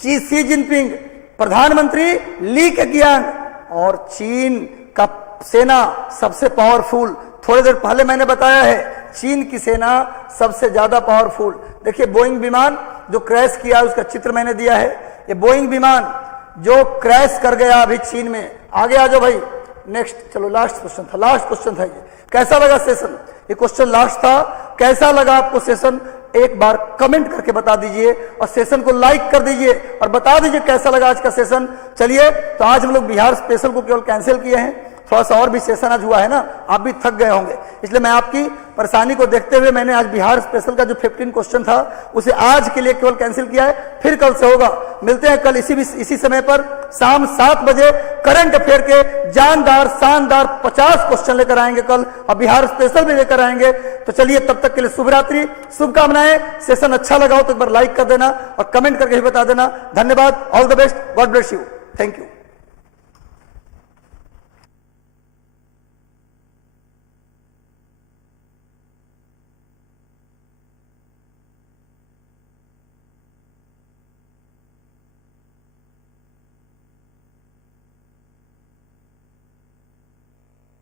शी जिनपिंग, प्रधानमंत्री ली केकियांग। और चीन का सेना सबसे पावरफुल, थोड़ी देर पहले मैंने बताया है, चीन की सेना सबसे ज्यादा पावरफुल। देखिए बोइंग विमान जो क्रैश किया उसका चित्र मैंने दिया है। ये बोइंग विमान जो क्रैश कर गया अभी चीन में। आगे आ जाओ भाई, नेक्स्ट। चलो लास्ट क्वेश्चन था ये। कैसा लगा सेशन? ये क्वेश्चन लास्ट था। कैसा लगा आपको सेशन? एक बार कमेंट करके बता दीजिए और सेशन को लाइक कर दीजिए और बता दीजिए कैसा लगा आज का सेशन। चलिए, तो आज हम लोग बिहार स्पेशल को केवल कैंसिल किए हैं, थोड़ा सा और भी सेशन आज हुआ है ना, आप भी थक गए होंगे, इसलिए मैं आपकी परेशानी को देखते हुए मैंने आज बिहार स्पेशल का जो 15 क्वेश्चन था उसे आज के लिए केवल कैंसिल किया है। फिर कल से होगा। मिलते हैं कल इसी समय पर शाम 7 बजे। करंट अफेयर के जानदार शानदार 50 क्वेश्चन लेकर आएंगे कल, और बिहार स्पेशल भी लेकर आएंगे। तो चलिए, तब तक के लिए शुभ रात्रि, शुभकामनाएं। सेशन अच्छा लगा हो तो एक बार लाइक कर देना और कमेंट करके भी बता देना। धन्यवाद, all the best, God bless you, thank you.